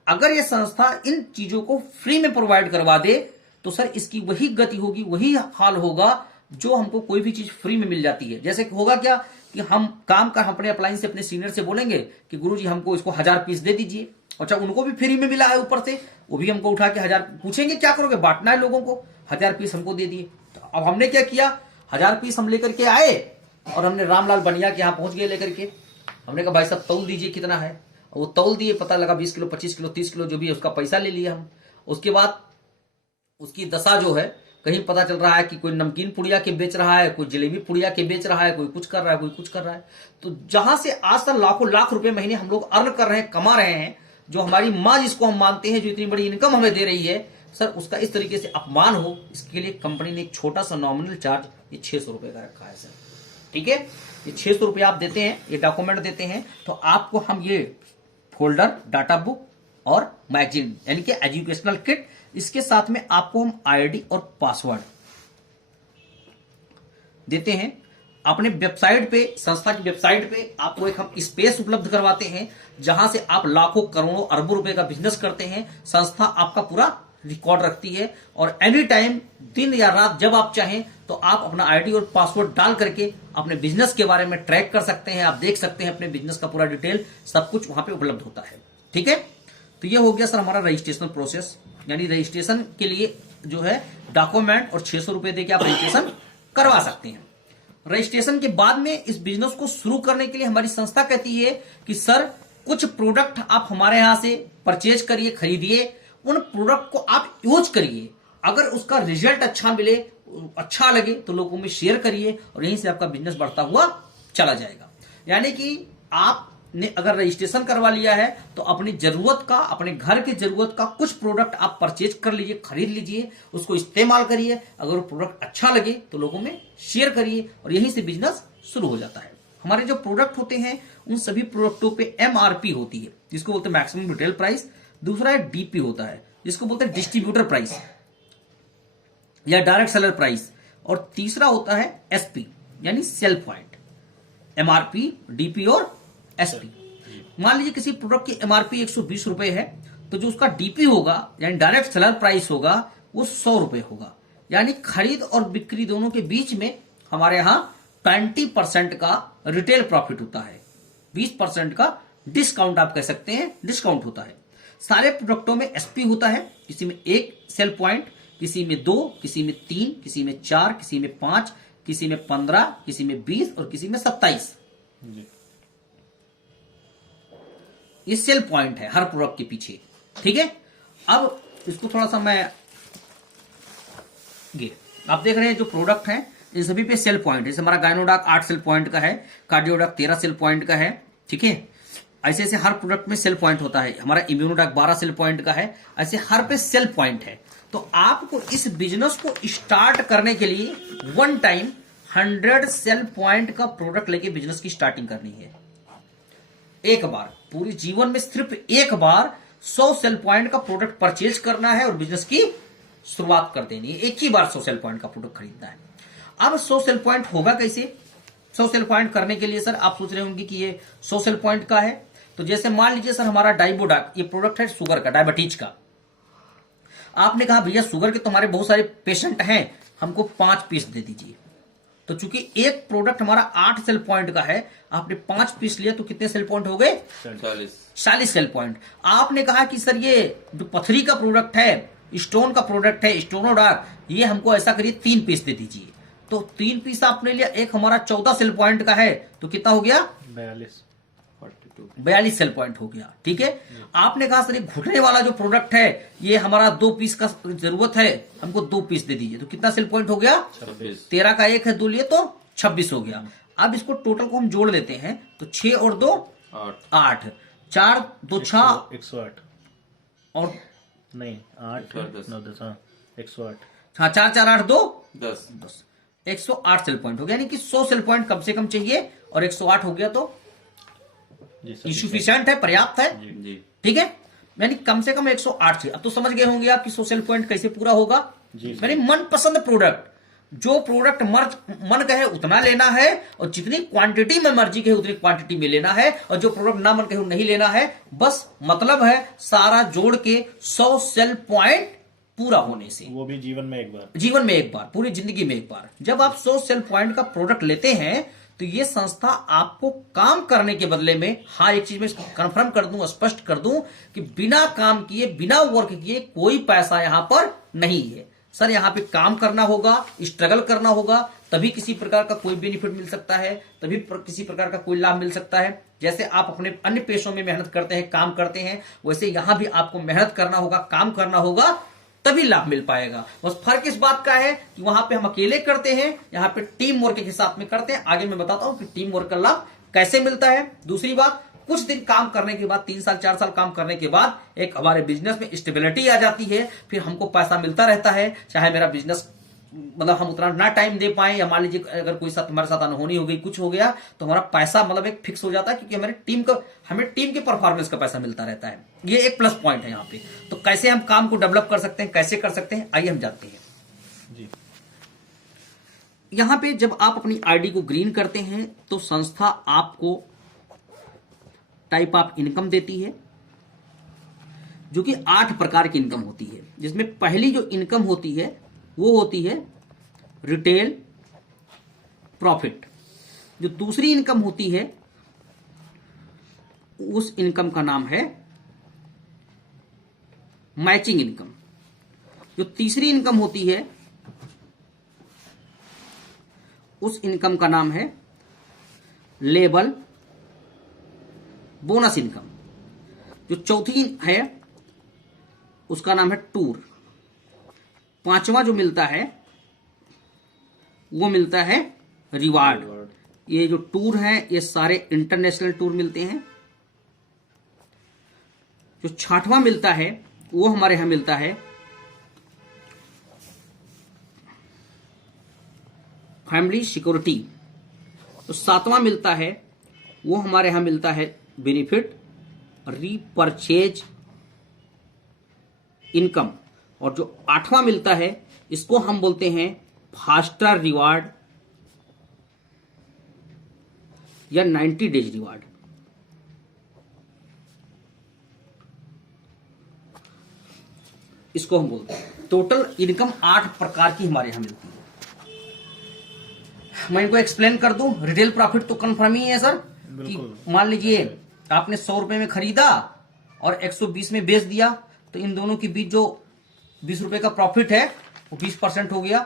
अगर ये संस्था इन चीजों को फ्री में प्रोवाइड करवा दे तो सर इसकी वही गति होगी, वही हाल होगा जो हमको कोई भी चीज फ्री में मिल जाती है। जैसे होगा क्या कि कि हम काम का अपने अप्लायंस से अपने सीनियर से बोलेंगे कि गुरुजी हमको इसको 1000 पीस दे दीजिए। अच्छा, उनको भी फ्री में मिला है ऊपर से, वो भी हमको उठा के 1000 पूछेंगे क्या करोगे, बांटना है लोगों को, 1000 पीस हमको दे दिए। तो अब हमने क्या किया, 1000 पीस हम लेकर के आए और हमने रामलाल बनिया के यहाँ पहुंच गए लेकर के। हमने कहा भाई साहब तौल दीजिए कितना है, वो तौल दिए, पता लगा 20 किलो 25 किलो 30 किलो जो भी है उसका पैसा ले लिया हम। उसके बाद उसकी दशा जो है, कहीं पता चल रहा है कि कोई नमकीन पुड़िया के बेच रहा है, कोई जलेबी पुड़िया के बेच रहा है, कोई कुछ कर रहा है, कोई कुछ कर रहा है। तो जहां से आज तक लाखों लाख रुपए महीने हम लोग अर्न कर रहे हैं, कमा रहे हैं, जो हमारी माँ जिसको हम मानते हैं, जो इतनी बड़ी इनकम हमें दे रही है, सर उसका इस तरीके से अपमान हो, इसके लिए कंपनी ने एक छोटा सा नॉमिनल चार्ज ये 600 रुपए का रखा है सर। ठीक है, ये 600 रुपये आप देते हैं, ये डॉक्यूमेंट देते हैं, तो आपको हम ये फोल्डर, डाटा बुक और मैगजीन यानी कि एजुकेशनल किट, इसके साथ में आपको हम आईडी और पासवर्ड देते हैं। अपने वेबसाइट पे, संस्था की वेबसाइट पे आपको एक हम स्पेस उपलब्ध करवाते हैं, जहां से आप लाखों करोड़ों अरबों रुपए का बिजनेस करते हैं। संस्था आपका पूरा रिकॉर्ड रखती है और एनी टाइम, दिन या रात, जब आप चाहें तो आप अपना आईडी और पासवर्ड डाल करके अपने बिजनेस के बारे में ट्रैक कर सकते हैं। आप देख सकते हैं अपने बिजनेस का पूरा डिटेल, सब कुछ वहां पे उपलब्ध होता है। ठीक है, तो ये हो गया सर हमारा रजिस्ट्रेशन प्रोसेस, यानी रजिस्ट्रेशन के लिए जो है डॉक्यूमेंट और 600 रुपए देके आप रजिस्ट्रेशन करवा सकते हैं। रजिस्ट्रेशन के बाद में इस बिजनेस को शुरू करने के लिए हमारी संस्था कहती है कि सर कुछ प्रोडक्ट आप हमारे यहां से परचेज करिए, खरीदिए, उन प्रोडक्ट को आप यूज करिए, अगर उसका रिजल्ट अच्छा मिले, अच्छा लगे तो लोगों में शेयर करिए और यहीं से आपका बिजनेस बढ़ता हुआ चला जाएगा। यानी कि आपने अगर रजिस्ट्रेशन करवा लिया है तो अपनी जरूरत का, अपने घर की जरूरत का कुछ प्रोडक्ट आप परचेज कर लीजिए, खरीद लीजिए, उसको इस्तेमाल करिए, अगर वो प्रोडक्ट अच्छा लगे तो लोगों में शेयर करिए और यहीं से बिजनेस शुरू हो जाता है। हमारे जो प्रोडक्ट होते हैं उन सभी प्रोडक्टों पे एमआरपी होती है, जिसको बोलते हैं मैक्सिमम रिटेल प्राइस। दूसरा है डीपी होता है, जिसको बोलते हैं डिस्ट्रीब्यूटर प्राइस या डायरेक्ट सेलर प्राइस। और तीसरा होता है एसपी यानी सेल पॉइंट। एमआरपी, डीपी और एसपी। मान लीजिए किसी प्रोडक्ट की एमआरपी 120 रुपए है, तो जो उसका डीपी होगा यानी डायरेक्ट सेलर प्राइस होगा वो 100 रुपए होगा। यानी खरीद और बिक्री दोनों के बीच में हमारे यहां 20% का रिटेल प्रॉफिट होता है, 20% का डिस्काउंट आप कह सकते हैं, डिस्काउंट होता है। सारे प्रोडक्टों में एसपी होता है, किसी में 1 सेल पॉइंट, किसी में 2, किसी में 3, किसी में 4, किसी में 5, किसी में 15, किसी में 20 और किसी में 27। ये सेल पॉइंट है हर प्रोडक्ट के पीछे। ठीक है, अब इसको थोड़ा सा मैं आप देख रहे हैं जो प्रोडक्ट हैं इन सभी पे सेल पॉइंट है। जैसे हमारा गायनोडॉक 8 सेल पॉइंट का है, कार्डियोडॉक 13 सेल पॉइंट का है। ठीक है, ऐसे ऐसे हर प्रोडक्ट में सेल पॉइंट होता है। हमारा इम्यूनोडॉक 12 सेल पॉइंट का है, ऐसे हर पे सेल पॉइंट है। तो आपको इस बिजनेस को स्टार्ट करने के लिए वन टाइम 100 सेल पॉइंट का प्रोडक्ट लेके बिजनेस की स्टार्टिंग करनी है। एक बार पूरी जीवन में सिर्फ एक बार 100 सेल पॉइंट का प्रोडक्ट परचेज करना है और बिजनेस की शुरुआत कर देनी है। एक ही बार 100 सेल पॉइंट का प्रोडक्ट खरीदना है। अब 100 सेल पॉइंट होगा कैसे? 100 सेल पॉइंट करने के लिए सर आप सोच रहे होंगे कि ये 100 सेल पॉइंट का है, तो जैसे मान लीजिए सर हमारा डाइबोडाक, ये प्रोडक्ट है शुगर का, डायबिटीज का। आपने कहा भैया शुगर के तुम्हारे बहुत सारे पेशेंट हैं, हमको 5 पीस दे दीजिए। तो चूंकि एक प्रोडक्ट हमारा 8 सेल पॉइंट का है, आपने 5 पीस लिया तो कितने सेल पॉइंट हो गए? 40 सेल पॉइंट। आपने कहा कि सर ये जो पथरी का प्रोडक्ट है, स्टोन का प्रोडक्ट है, स्टोनोडाक, ये हमको ऐसा करिए 3 पीस दे दीजिए। तो 3 पीस आपने लिया, एक हमारा 14 सेल पॉइंट का है, तो कितना हो गया? 42 सेल पॉइंट हो गया। ठीक है, आपने कहा सर ये घुटने वाला जो प्रोडक्ट है, ये हमारा 2 पीस का जरूरत है, हमको 2 पीस दे दीजिए। तो कितना सेल पॉइंट हो गया? 13 का 1 है, 2 लिए तो 26 हो गया। अब इसको टोटल को हम जोड़ लेते हैं, तो 6 और 2 8, 4 2 6 108 और नहीं 8 9 10 108। हाँ, 4 4 8 2 10 108 सेल पॉइंट हो गया। यानी कि 100 सेल पॉइंट कम से कम चाहिए और 108 हो गया तो इंसुफिशिएंट है, पर्याप्त है। ठीक है, यानी कम से कम 108 चाहिए। अब तो समझ गए होंगे आप कि 100 सेल पॉइंट कैसे पूरा होगा। मेरी मनपसंद प्रोडक्ट, जो प्रोडक्ट मन कहे उतना लेना है और जितनी क्वांटिटी में मर्जी कहे उतनी क्वांटिटी में लेना है, और जो प्रोडक्ट ना मन कहे नहीं लेना है। बस मतलब है सारा जोड़ के 100 सेल पॉइंट पूरा होने से, वो भी जीवन में एक बार, जीवन में एक बार, पूरी जिंदगी में एक बार। जब आप 100 सेल पॉइंट का प्रोडक्ट लेते हैं तो ये संस्था आपको काम करने के बदले में, हाँ एक चीज मैं कंफर्म कर दूं, स्पष्ट कर दूं कि बिना काम किए, बिना वर्क किए कोई पैसा यहां पर नहीं है सर। यहां पे काम करना होगा, स्ट्रगल करना होगा, तभी किसी प्रकार का कोई बेनिफिट मिल सकता है, तभी किसी प्रकार का कोई लाभ मिल सकता है। जैसे आप अपने अन्य पेशों में मेहनत करते हैं, काम करते हैं, वैसे यहां भी आपको मेहनत करना होगा, काम करना होगा, तभी लाभ मिल पाएगा। बस फर्क इस बात का है कि वहां पे हम अकेले करते हैं, यहां पे टीम वर्क के साथ में करते हैं। आगे मैं बताता हूं कि टीम वर्क का लाभ कैसे मिलता है। दूसरी बात, कुछ दिन काम करने के बाद, 3 साल 4 साल काम करने के बाद एक हमारे बिजनेस में स्टेबिलिटी आ जाती है, फिर हमको पैसा मिलता रहता है। चाहे मेरा बिजनेस मतलब हम उतना ना टाइम दे पाए, या मान लीजिए अगर कोई साथ हमारे साथ अनहोनी हो गई, कुछ हो गया, तो हमारा पैसा मतलब एक फिक्स हो जाता है, क्योंकि हमें टीम के परफॉर्मेंस का पैसा मिलता रहता है। ये एक प्लस पॉइंट है यहाँ पे। तो कैसे हम काम को डेवलप कर सकते हैं, कैसे कर सकते हैं, आइए हम जानते हैं जी। यहाँ पे जब आप अपनी आईडी को ग्रीन करते हैं तो संस्था आपको टाइप ऑफ इनकम देती है, जो कि 8 प्रकार की इनकम होती है। जिसमें पहली जो इनकम होती है वो होती है रिटेल प्रॉफिट। जो दूसरी इनकम होती है उस इनकम का नाम है मैचिंग इनकम। जो तीसरी इनकम होती है उस इनकम का नाम है लेबल बोनस इनकम। जो चौथी है उसका नाम है टूर। पांचवा जो मिलता है वो मिलता है रिवार्ड। ये जो टूर है ये सारे इंटरनेशनल टूर मिलते हैं। जो छठवां मिलता है वो हमारे यहां मिलता है फैमिली सिक्योरिटी। तो सातवां मिलता है वो हमारे यहां मिलता है बेनिफिट रीपरचेज इनकम। और जो 8वां मिलता है इसको हम बोलते हैं फास्टर रिवार्ड या 90 डेज रिवार्ड। इसको हम बोलते हैं। टोटल इनकम 8 प्रकार की हमारे यहां मिलती है। मैं इनको एक्सप्लेन कर दूं। रिटेल प्रॉफिट तो कंफर्म ही है सर, कि मान लीजिए आपने 100 रुपए में खरीदा और 120 में बेच दिया, तो इन दोनों के बीच जो 20 रुपए का प्रॉफिट है वो 20% हो गया।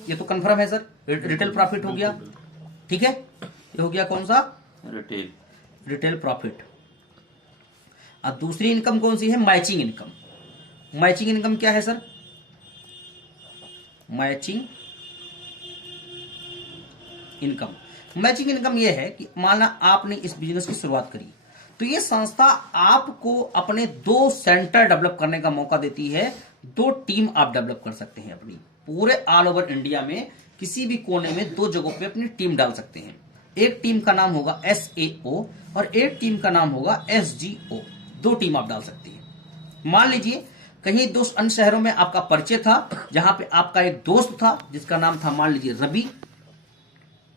ये तो कंफर्म है सर, रिटेल प्रॉफिट हो गया। ठीक है, ये हो गया कौन सा? Retail profit. अब दूसरी इनकम कौन सी है? Matching income. मैचिंग इनकम क्या है sir? Matching income. Matching income यह है कि माना आपने इस बिजनेस की शुरुआत करी, तो ये संस्था आपको अपने 2 सेंटर डेवलप करने का मौका देती है। 2 टीम आप डेवलप कर सकते हैं अपनी, पूरे ऑल ओवर इंडिया में किसी भी कोने में 2 जगहों पे अपनी टीम डाल सकते हैं। एक टीम का नाम होगा SAO और एक टीम का नाम होगा SGO। 2 टीम आप डाल सकते हैं। मान लीजिए कहीं 2 अन्य शहरों में आपका परिचय था, जहां पे आपका एक दोस्त था जिसका नाम था मान लीजिए रवि,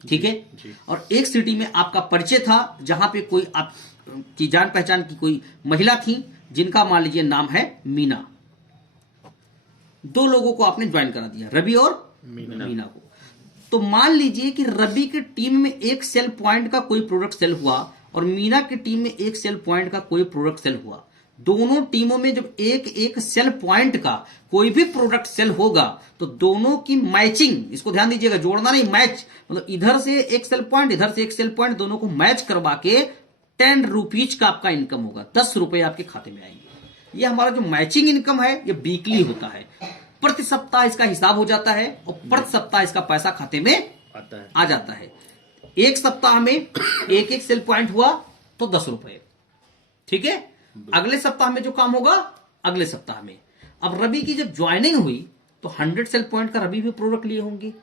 ठीक है, और एक सिटी में आपका परिचय था जहां पे कोई आपकी जान पहचान की कोई महिला थी जिनका मान लीजिए नाम है मीना। 2 लोगों को आपने ज्वाइन करा दिया, रवि और मीना को। तो मान लीजिए कि रवि की टीम में एक सेल पॉइंट का कोई प्रोडक्ट सेल हुआ और मीना की टीम में एक सेल पॉइंट का कोई प्रोडक्ट सेल हुआ। दोनों टीमों में जब एक सेल पॉइंट का कोई भी प्रोडक्ट सेल होगा तो दोनों की मैचिंग, इसको ध्यान दीजिएगा, जोड़ना नहीं, मैच, मतलब इधर से एक सेल पॉइंट, इधर से एक सेल पॉइंट, दोनों को मैच करवा के 10 रुपीज का आपका इनकम होगा। 10 रुपए आपके खाते में आएंगे। ये हमारा जो मैचिंग इनकम है ये वीकली होता है। प्रति सप्ताह इसका हिसाब हो जाता है और प्रति सप्ताह इसका पैसा खाते में आ जाता है। एक सप्ताह में एक सेल पॉइंट हुआ तो 10 रुपए, ठीक है। अगले सप्ताह में जो काम होगा अगले सप्ताह में। अब रवि की जब ज्वाइनिंग हुई तो 100 सेल पॉइंट का रवि भी प्रोडक्ट लिए होंगे,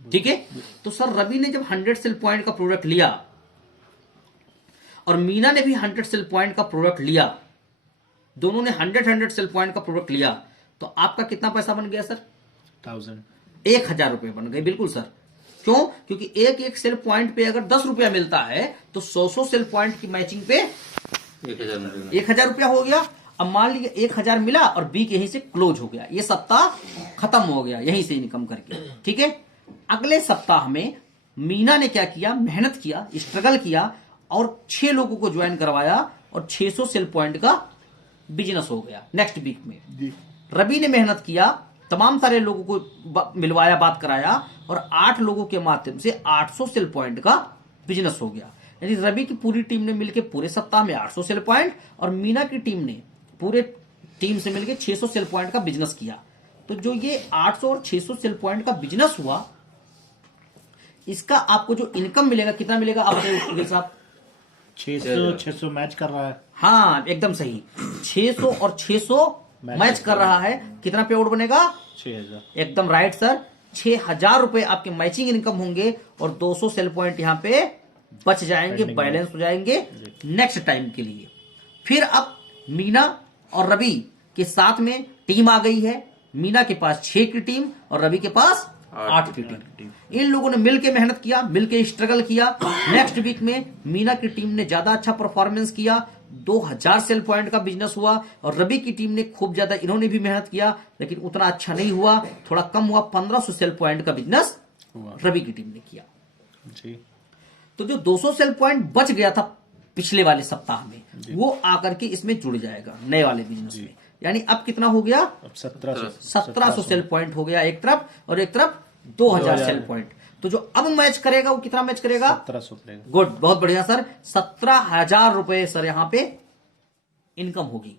ठीक है। तो सर रवि ने जब 100 सेल पॉइंट का प्रोडक्ट लिया और मीना ने भी 100 सेल पॉइंट का प्रोडक्ट लिया, दोनों ने 100 सेल पॉइंट का प्रोडक्ट लिया, तो आपका कितना पैसा बन गया सर? 1000 रुपए बन गए। बिल्कुल सर। क्यों? क्योंकि एक सेल पॉइंट पे अगर 10 रुपया मिलता है तो 100 सेल पॉइंट की मैचिंग पे 1000 रुपया हो गया। अब मान लीजिए 1000 मिला और वीक यहीं से क्लोज हो गया, ये सप्ताह खत्म हो गया यहीं से इनकम करके, ठीक है। अगले सप्ताह में मीना ने क्या किया, मेहनत किया, स्ट्रगल किया और 6 लोगों को ज्वाइन करवाया और 600 सेल पॉइंट का बिजनेस हो गया नेक्स्ट वीक में। रवि ने मेहनत किया, तमाम सारे लोगों को मिलवाया, बात कराया और 8 लोगों के माध्यम से 800 सेल पॉइंट का बिजनेस हो गया। यानी रवि की पूरी टीम ने मिलकर पूरे सप्ताह में 800 सेल पॉइंट और मीना की टीम ने पूरे टीम से मिलकर 600 सेल पॉइंट का बिजनेस किया। तो जो ये 800 और 600 सेल पॉइंट का बिजनेस हुआ, इसका आपको जो इनकम मिलेगा कितना मिलेगा आप बताइए साहब? 600 मैच कर रहा है। हाँ एकदम सही, 600 और 600 मैच कर रहा है। कितना पे आउट बनेगा? 6000। एकदम राइट सर, 6000 रुपए आपके मैचिंग इनकम होंगे और 200 सेल पॉइंट यहाँ पे बच जाएंगे, बैलेंस हो जाएंगे नेक्स्ट टाइम के लिए। फिर अब मीना और रवि के साथ में टीम आ गई है। मीना के पास 6 की टीम और रवि के पास 8 की टीम। इन लोगों ने मिलके मेहनत किया, मिलके स्ट्रगल किया। नेक्स्ट वीक में मीना की टीम ने ज्यादा अच्छा परफॉर्मेंस किया, 2000 सेल पॉइंट का बिजनेस हुआ और रवि की टीम ने खूब ज्यादा, इन्होंने भी मेहनत किया लेकिन उतना अच्छा नहीं हुआ, थोड़ा कम हुआ, 1500 सेल पॉइंट का बिजनेस रवि की टीम ने किया जी। तो जो 200 सेल पॉइंट बच गया था पिछले वाले सप्ताह में, वो आकर के इसमें जुड़ जाएगा नए वाले बिजनेस में। यानी अब कितना हो गया? अब 1700 सेल पॉइंट हो गया एक तरफ, और एक तरफ 2000 सेल पॉइंट। तो जो अब मैच करेगा वो कितना मैच करेगा? 1700 करेगा। गुड, बहुत बढ़िया सर, 17,000 रुपए सर यहाँ पे इनकम होगी।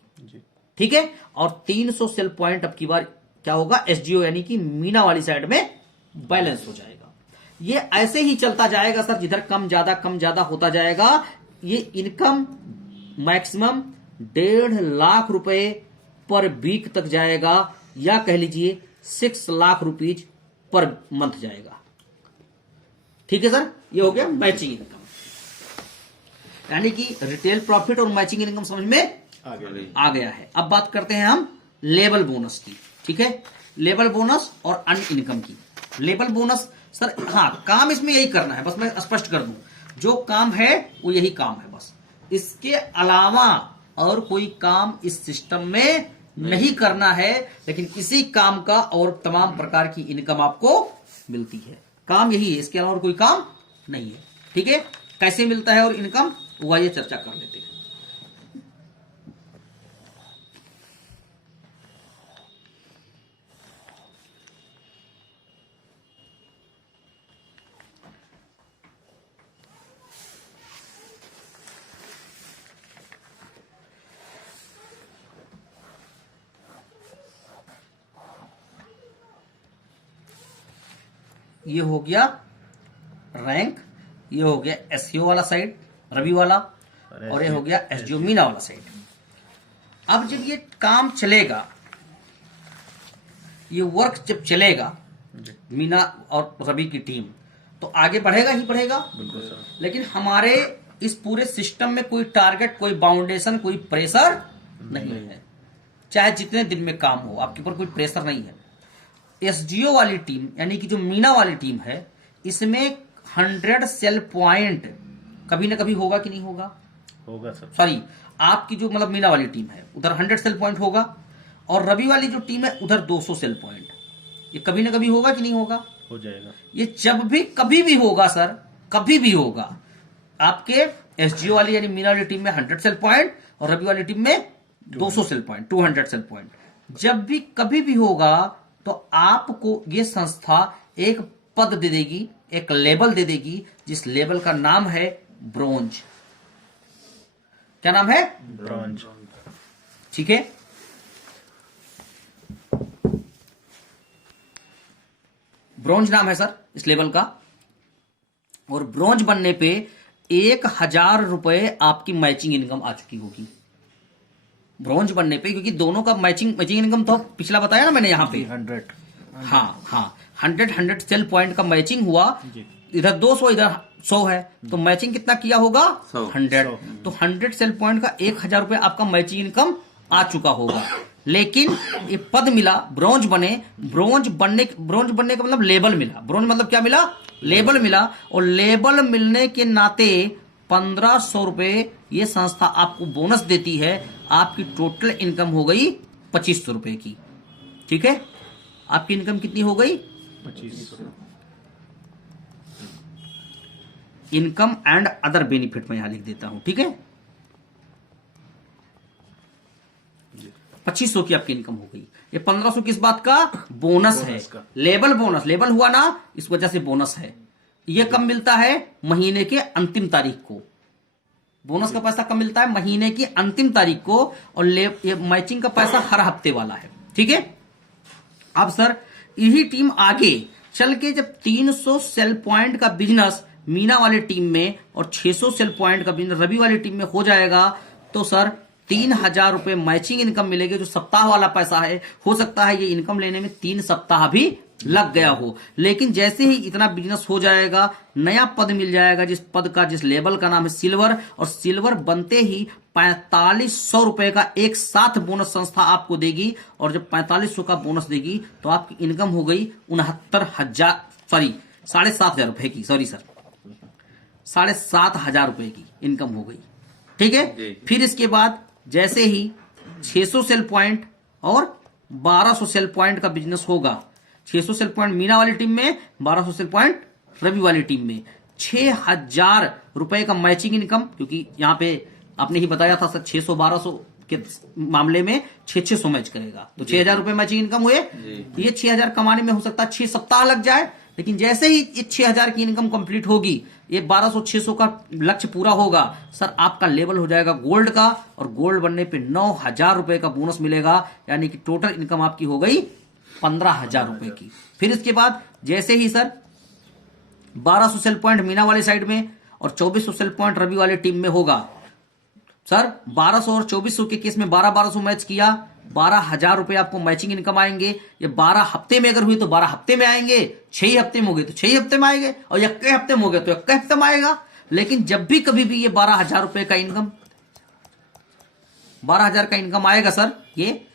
ठीक है, और 300 सेल पॉइंट अब की बार क्या होगा? एसजीओ यानी कि मीना वाली साइड में बैलेंस हो जाएगा। ये ऐसे ही चलता जाएगा सर, जिधर कम ज्यादा होता जाएगा। ये इनकम मैक्सिमम 1.5 लाख रुपए पर वीक तक जाएगा, या कह लीजिए 6 लाख रुपीज पर मंथ जाएगा। ठीक है सर, ये हो गया मैचिंग इनकम। यानी कि रिटेल प्रॉफिट और मैचिंग इनकम समझ में आ गया है। अब बात करते हैं हम लेबल बोनस की। ठीक है, लेबल बोनस और अन्य इनकम की। लेबल बोनस सर, हाँ काम इसमें यही करना है, बस मैं स्पष्ट कर दूं, जो काम है वो यही काम है, बस इसके अलावा और कोई काम इस सिस्टम में नहीं करना है। लेकिन इसी काम का और तमाम प्रकार की इनकम आपको मिलती है। काम यही है, इसके अलावा और कोई काम नहीं है। ठीक है, कैसे मिलता है और इनकम, वो आइए चर्चा कर लेते हैं। ये हो गया रैंक, ये हो गया एसईओ वाला साइड रवि वाला, और ये हो गया एसजीओ मीना वाला साइड। अब जब ये काम चलेगा, ये वर्क जब चलेगा मीना और रवि की टीम, तो आगे बढ़ेगा ही बढ़ेगा। बिल्कुल सर। लेकिन हमारे इस पूरे सिस्टम में कोई टारगेट, कोई बाउंडेशन, कोई प्रेशर नहीं है। चाहे जितने दिन में काम हो, आपके ऊपर कोई प्रेशर नहीं है। एसजीओ वाली टीम यानी कि जो मीना वाली टीम है, इसमें 100 सेल पॉइंट कभी ना कभी होगा कि नहीं होगा? होगा सर। सॉरी, आपकी जो मतलब मीना वाली टीम है उधर 100 सेल पॉइंट होगा, और रवि वाली जो टीम है उधर 200 सेल पॉइंट। ये कभी ना कभी होगा कि नहीं होगा? हो जाएगा। ये जब भी कभी भी होगा सर, कभी भी होगा। आपके एसजीओ वाली यानी मीना वाली टीम में 100 सेल पॉइंट और रवि वाली टीम में 200 सेल पॉइंट, 200 सेल पॉइंट। जब भी कभी भी होगा तो आपको ये संस्था एक पद दे देगी, एक लेबल दे देगी, जिस लेबल का नाम है ब्रोंज। क्या नाम है? ब्रोंज। ठीक है, ब्रोंज नाम है सर इस लेवल का। और ब्रोंज बनने पे 1000 रुपए आपकी मैचिंग इनकम आ चुकी होगी ब्रोंज बनने पे, क्योंकि दोनों का मैचिंग इनकम तो पिछला बताया ना मैंने यहाँ पे 100। हाँ 100 सेल पॉइंट का मैचिंग हुआ। इधर 200 इधर 100 है, तो मैचिंग कितना किया होगा? 100। तो 100 सेल पॉइंट का 1000 रुपए आपका मैचिंग इनकम आ चुका होगा। लेकिन ये पद मिला, ब्रोंज बने। ब्रोंज बनने का मतलब लेबल मिला। ब्रोंज मतलब क्या मिला? लेबल मिला। और लेबल मिलने के नाते 1500 रुपए ये संस्था आपको बोनस देती है। आपकी टोटल इनकम हो गई 2500 रुपए की। ठीक है, आपकी इनकम कितनी हो गई? 25। इनकम एंड अदर बेनिफिट मैं यहां लिख देता हूं, ठीक है। 2500 की आपकी इनकम हो गई। ये 1500 किस बात का? बोनस है, लेबल बोनस, लेबल हुआ ना, इस वजह से बोनस है। ये कब मिलता है? महीने के अंतिम तारीख को। बोनस का पैसा कब मिलता है? महीने की अंतिम तारीख को। और ये मैचिंग का पैसा हर हफ्ते वाला है, ठीक है। अब सर यही टीम आगे चल के जब 300 सेल पॉइंट का बिजनेस मीना वाली टीम में और 600 सेल पॉइंट का बिजनेस रवि वाली टीम में हो जाएगा, तो सर 3000 रुपए मैचिंग इनकम मिलेगी, जो सप्ताह वाला पैसा है। हो सकता है ये इनकम लेने में 3 सप्ताह भी लग गया हो, लेकिन जैसे ही इतना बिजनेस हो जाएगा, नया पद मिल जाएगा, जिस पद का, जिस लेवल का नाम है सिल्वर, और सिल्वर बनते ही 4500 रुपए का एक साथ बोनस संस्था आपको देगी। और जब 4500 का बोनस देगी तो आपकी इनकम हो गई 7,500 रुपए की, सॉरी सर, 7,500 रुपए की इनकम हो गई, ठीक है। फिर इसके बाद जैसे ही 600 सेल पॉइंट और 1200 सेल पॉइंट का बिजनेस होगा, 600 सेल पॉइंट मीना वाली टीम में, 1200 सेल पॉइंट रवि वाली टीम में, 6,000 रुपए का मैचिंग इनकम, क्योंकि यहां पे आपने ही बताया था सर 600-1200 के मामले में 600 मैच करेगा, तो 6,000 रुपए मैचिंग इनकम हुए। ये 6,000 कमाने में हो सकता है 6 सप्ताह लग जाए, लेकिन जैसे ही ये 6,000 की इनकम कंप्लीट होगी, ये 1200-600 का लक्ष्य पूरा होगा, सर आपका लेवल हो जाएगा गोल्ड का, और गोल्ड बनने पे 9,000 रुपए का बोनस मिलेगा, यानी कि टोटल इनकम आपकी हो गई 15,000 रुपए की। फिर इसके बाद जैसे ही सर 1200 सेल पॉइंट मीना वाली साइड में और 2400 सेल पॉइंट रवि वाली टीम में होगा, सर 1200 और 2400 के केस में 1200 मैच किया, 12,000 रुपए आपको मैचिंग इनकम आएंगे। ये 12 हफ्ते में अगर हुई तो 12 हफ्ते में आएंगे, 6 हफ्ते में हो गए तो 6 हफ्ते में आएंगे, और 1 हफ्ते में हो गए तो 1 हफ्ते में आएगा। लेकिन जब भी कभी भी ये 12,000 रुपए का इनकम, 12,000 का इनकम आएगा सर ये,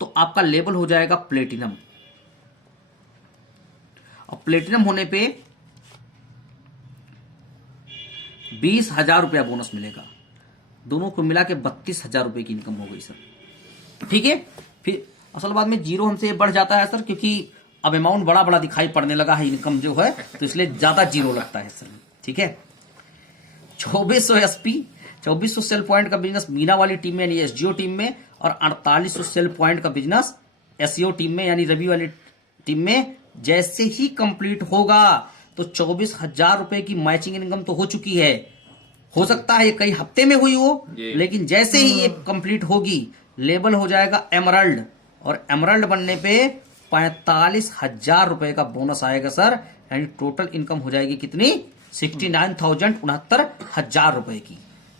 तो आपका लेवल हो जाएगा प्लेटिनम। और प्लेटिनम होने पे 20,000 रुपया बोनस मिलेगा। दोनों को मिला के 32,000 रुपए की इनकम हो गई सर, ठीक है। फिर असल बात में जीरो हमसे बढ़ जाता है सर, क्योंकि अब अमाउंट बड़ा बड़ा दिखाई पड़ने लगा है इनकम जो है, तो इसलिए ज्यादा जीरो लगता है सर, ठीक है। 2400 एसपी, 2400 सेल पॉइंट का बिजनेस मीना वाली टीम में यानी एसजीओ टीम में, और 4800 सेल पॉइंट का बिजनेस एसईओ टीम में यानी रवि वाली टीम में जैसे ही कंप्लीट होगा, तो 24,000 रुपए की मैचिंग इनकम तो हो चुकी है। हो सकता है ये कई हफ्ते में हुई हो, लेकिन जैसे ही ये कंप्लीट होगी, लेवल हो जाएगा एमराल्ड, और एमराल्ड बनने पे 45,000 रुपए का बोनस आएगा सर, यानी टोटल इनकम हो जाएगी कितनी? 69,69,000 रुपए की।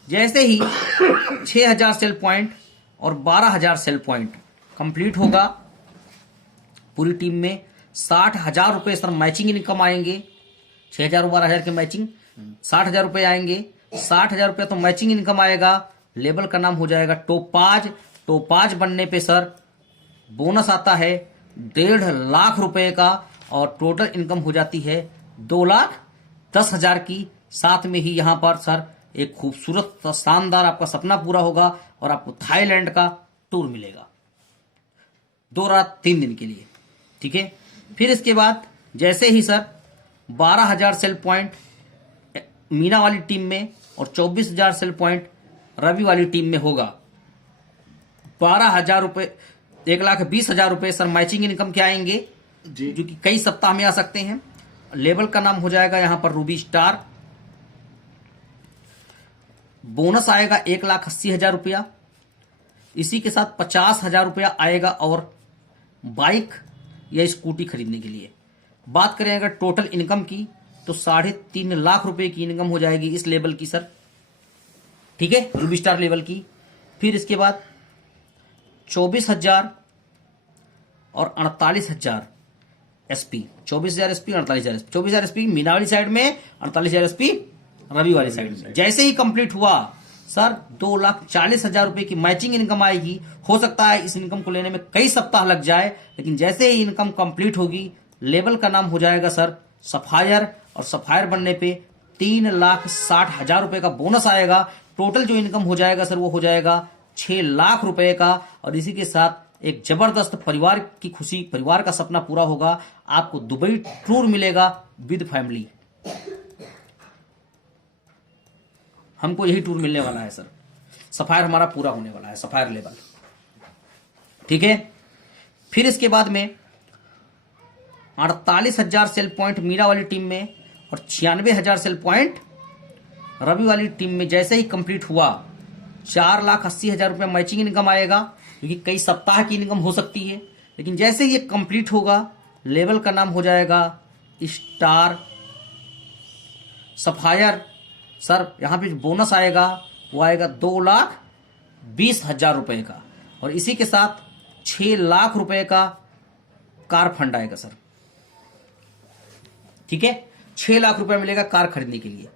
जैसे ही 6,000 सेल पॉइंट और 12,000 सेल पॉइंट कंप्लीट होगा पूरी टीम में, 60,000 रुपए सर मैचिंग इनकम आएंगे। 6,000 और 12,000 के मैचिंग 60,000 रुपए आएंगे। 60,000 रुपए तो मैचिंग इनकम आएगा। लेबल का नाम हो जाएगा टोपाज। टोपाज बनने पे सर बोनस आता है 1.5 लाख रुपए का, और टोटल इनकम हो जाती है 2,10,000 की। साथ में ही यहां पर सर एक खूबसूरत शानदार आपका सपना पूरा होगा, और आपको थाईलैंड का टूर मिलेगा 2 रात 3 दिन के लिए, ठीक है। फिर इसके बाद जैसे ही सर 12,000 सेल पॉइंट मीना वाली टीम में और 24,000 सेल पॉइंट रवि वाली टीम में होगा, 12,000 रुपए 1,20,000 रुपए सर मैचिंग इनकम के आएंगे, जो कि कई सप्ताह में आ सकते हैं। लेवल का नाम हो जाएगा यहां पर रूबी स्टार। बोनस आएगा 1,80,000 रुपया। इसी के साथ 50,000 रुपया आएगा और बाइक या स्कूटी खरीदने के लिए। बात करें अगर टोटल इनकम की, तो 3.5 लाख रुपए की इनकम हो जाएगी इस लेवल की सर, ठीक है, रूबी स्टार लेवल की। फिर इसके बाद 24,000 और 48,000 SP, 24,000 SP, 48,000 SP. 24,000 SP Meena वाली साइड में, 48,000 एसपी रवि वाली साइड में। जैसे ही कंप्लीट हुआ सर 2,40,000 रुपए की मैचिंग इनकम आएगी। हो सकता है इस इनकम को लेने में कई सप्ताह लग जाए, लेकिन जैसे ही इनकम कंप्लीट होगी, लेवल का नाम हो जाएगा सर सफायर, और सफायर बनने पे 3,60,000 रुपए का बोनस आएगा। टोटल जो इनकम हो जाएगा सर वो हो जाएगा 6 लाख रुपए का, और इसी के साथ एक जबरदस्त परिवार की खुशी, परिवार का सपना पूरा होगा। आपको दुबई टूर मिलेगा विद फैमिली। हमको यही टूर मिलने वाला है सर। सफायर हमारा पूरा होने वाला है, सफायर लेवल, ठीक है। फिर इसके बाद में 48,000 सेल पॉइंट मीरा वाली टीम में और 96,000 सेल पॉइंट रवि वाली टीम में जैसे ही कंप्लीट हुआ 4,80,000 रुपये मैचिंग इनकम आएगा, क्योंकि कई सप्ताह की इनकम हो सकती है। लेकिन जैसे ही ये कंप्लीट होगा लेवल का नाम हो जाएगा स्टार सफायर। सर यहाँ पे जो बोनस आएगा वो आएगा 2,20,000 रुपये का, और इसी के साथ 6 लाख रुपए का कार फंड आएगा सर, ठीक है। 6 लाख रुपए मिलेगा कार खरीदने के लिए,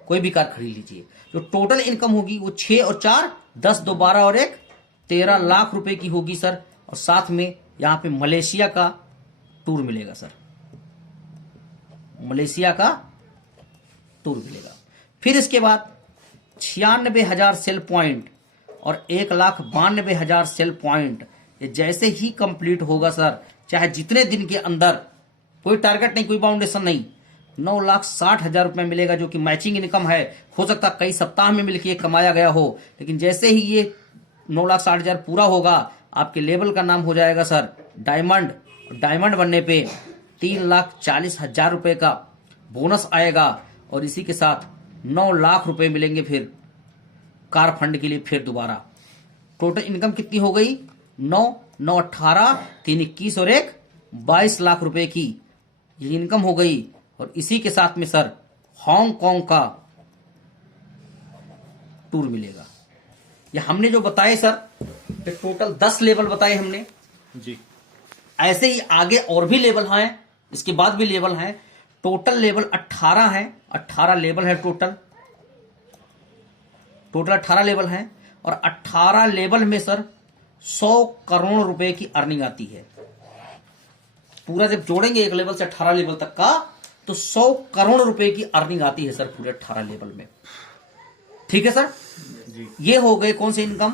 कोई भी कार खरीद लीजिए। जो टोटल इनकम होगी वो 6 और 4 10 2 12 और 1 13 लाख रुपए की होगी सर। और साथ में यहां पे मलेशिया का टूर मिलेगा सर, मलेशिया का टूर मिलेगा। फिर इसके बाद 96,000 सेल पॉइंट और 1,92,000 सेल पॉइंट, ये जैसे ही कंप्लीट होगा सर, चाहे जितने दिन के अंदर, कोई टारगेट नहीं, कोई बाउंडेशन नहीं, 9,60,000 रुपए मिलेगा, जो कि मैचिंग इनकम है। हो सकता कई सप्ताह में मिलकर कमाया गया हो, लेकिन जैसे ही ये 9,60,000 पूरा होगा आपके लेवल का नाम हो जाएगा सर डायमंड। डायमंड बनने पे 3,40,000 रुपए का बोनस आएगा, और इसी के साथ 9 लाख रुपए मिलेंगे फिर कार फंड के लिए। फिर दोबारा टोटल इनकम कितनी हो गई? 9 9 18 3 21 और 1 22 लाख रुपए की ये इनकम हो गई। और इसी के साथ में सर हांगकांग का टूर मिलेगा। ये हमने जो बताए सर, ये टोटल 10 लेवल बताए हमने जी। ऐसे ही आगे और भी लेवल हैं, इसके बाद भी लेवल हैं। टोटल लेवल 18 है, 18 लेवल है टोटल 18 लेवल हैं। और 18 लेवल में सर 100 करोड़ रुपए की अर्निंग आती है। पूरा जब जोड़ेंगे एक लेवल से 18 लेवल तक का, तो 100 करोड़ रुपए की अर्निंग आती है सर पूरे 18 लेवल में, ठीक है सर जी। ये हो गए कौन से इनकम?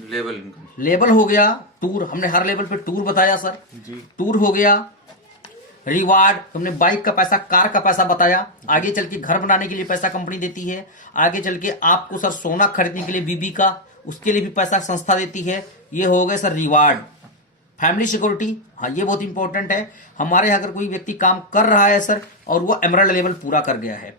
Level income. लेवल हो गया, टूर हमने हर लेवल पे टूर बताया सर जी। टूर हो गया, रिवार्ड हमने बाइक का पैसा, कार का पैसा बताया, आगे चल के घर बनाने के लिए पैसा कंपनी देती है, आगे चल के आपको सर सोना खरीदने के लिए बीबी का, उसके लिए भी पैसा संस्था देती है। ये हो गए सर रिवार्ड। फैमिली सिक्योरिटी, हाँ ये बहुत इंपॉर्टेंट है। हमारे यहाँ अगर कोई व्यक्ति काम कर रहा है सर और वो एमराल्ड लेवल पूरा कर गया है,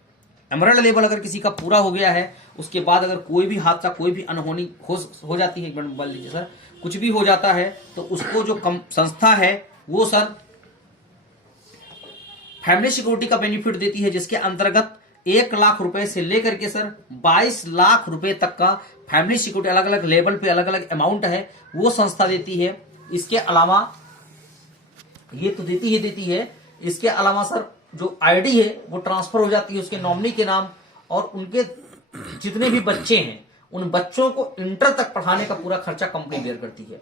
एमराल्ड लेवल अगर किसी का पूरा हो गया है, उसके बाद अगर कोई भी हादसा, कोई भी अनहोनी हो जाती है, एक मिनट बोल लीजिए सर, कुछ भी हो जाता है तो उसको जो संस्था है वो सर फैमिली सिक्योरिटी का बेनिफिट देती है, जिसके अंतर्गत 1 लाख रुपए से लेकर के सर 22 लाख रुपए तक का फैमिली सिक्योरिटी, अलग अलग लेवल पे अलग अलग अमाउंट है वो संस्था देती है। इसके अलावा ये तो देती है, इसके अलावा सर जो आईडी है वो ट्रांसफर हो जाती है उसके नॉमिनी के नाम, और उनके जितने भी बच्चे हैं उन बच्चों को इंटर तक पढ़ाने का पूरा खर्चा कंपनी बेयर करती है।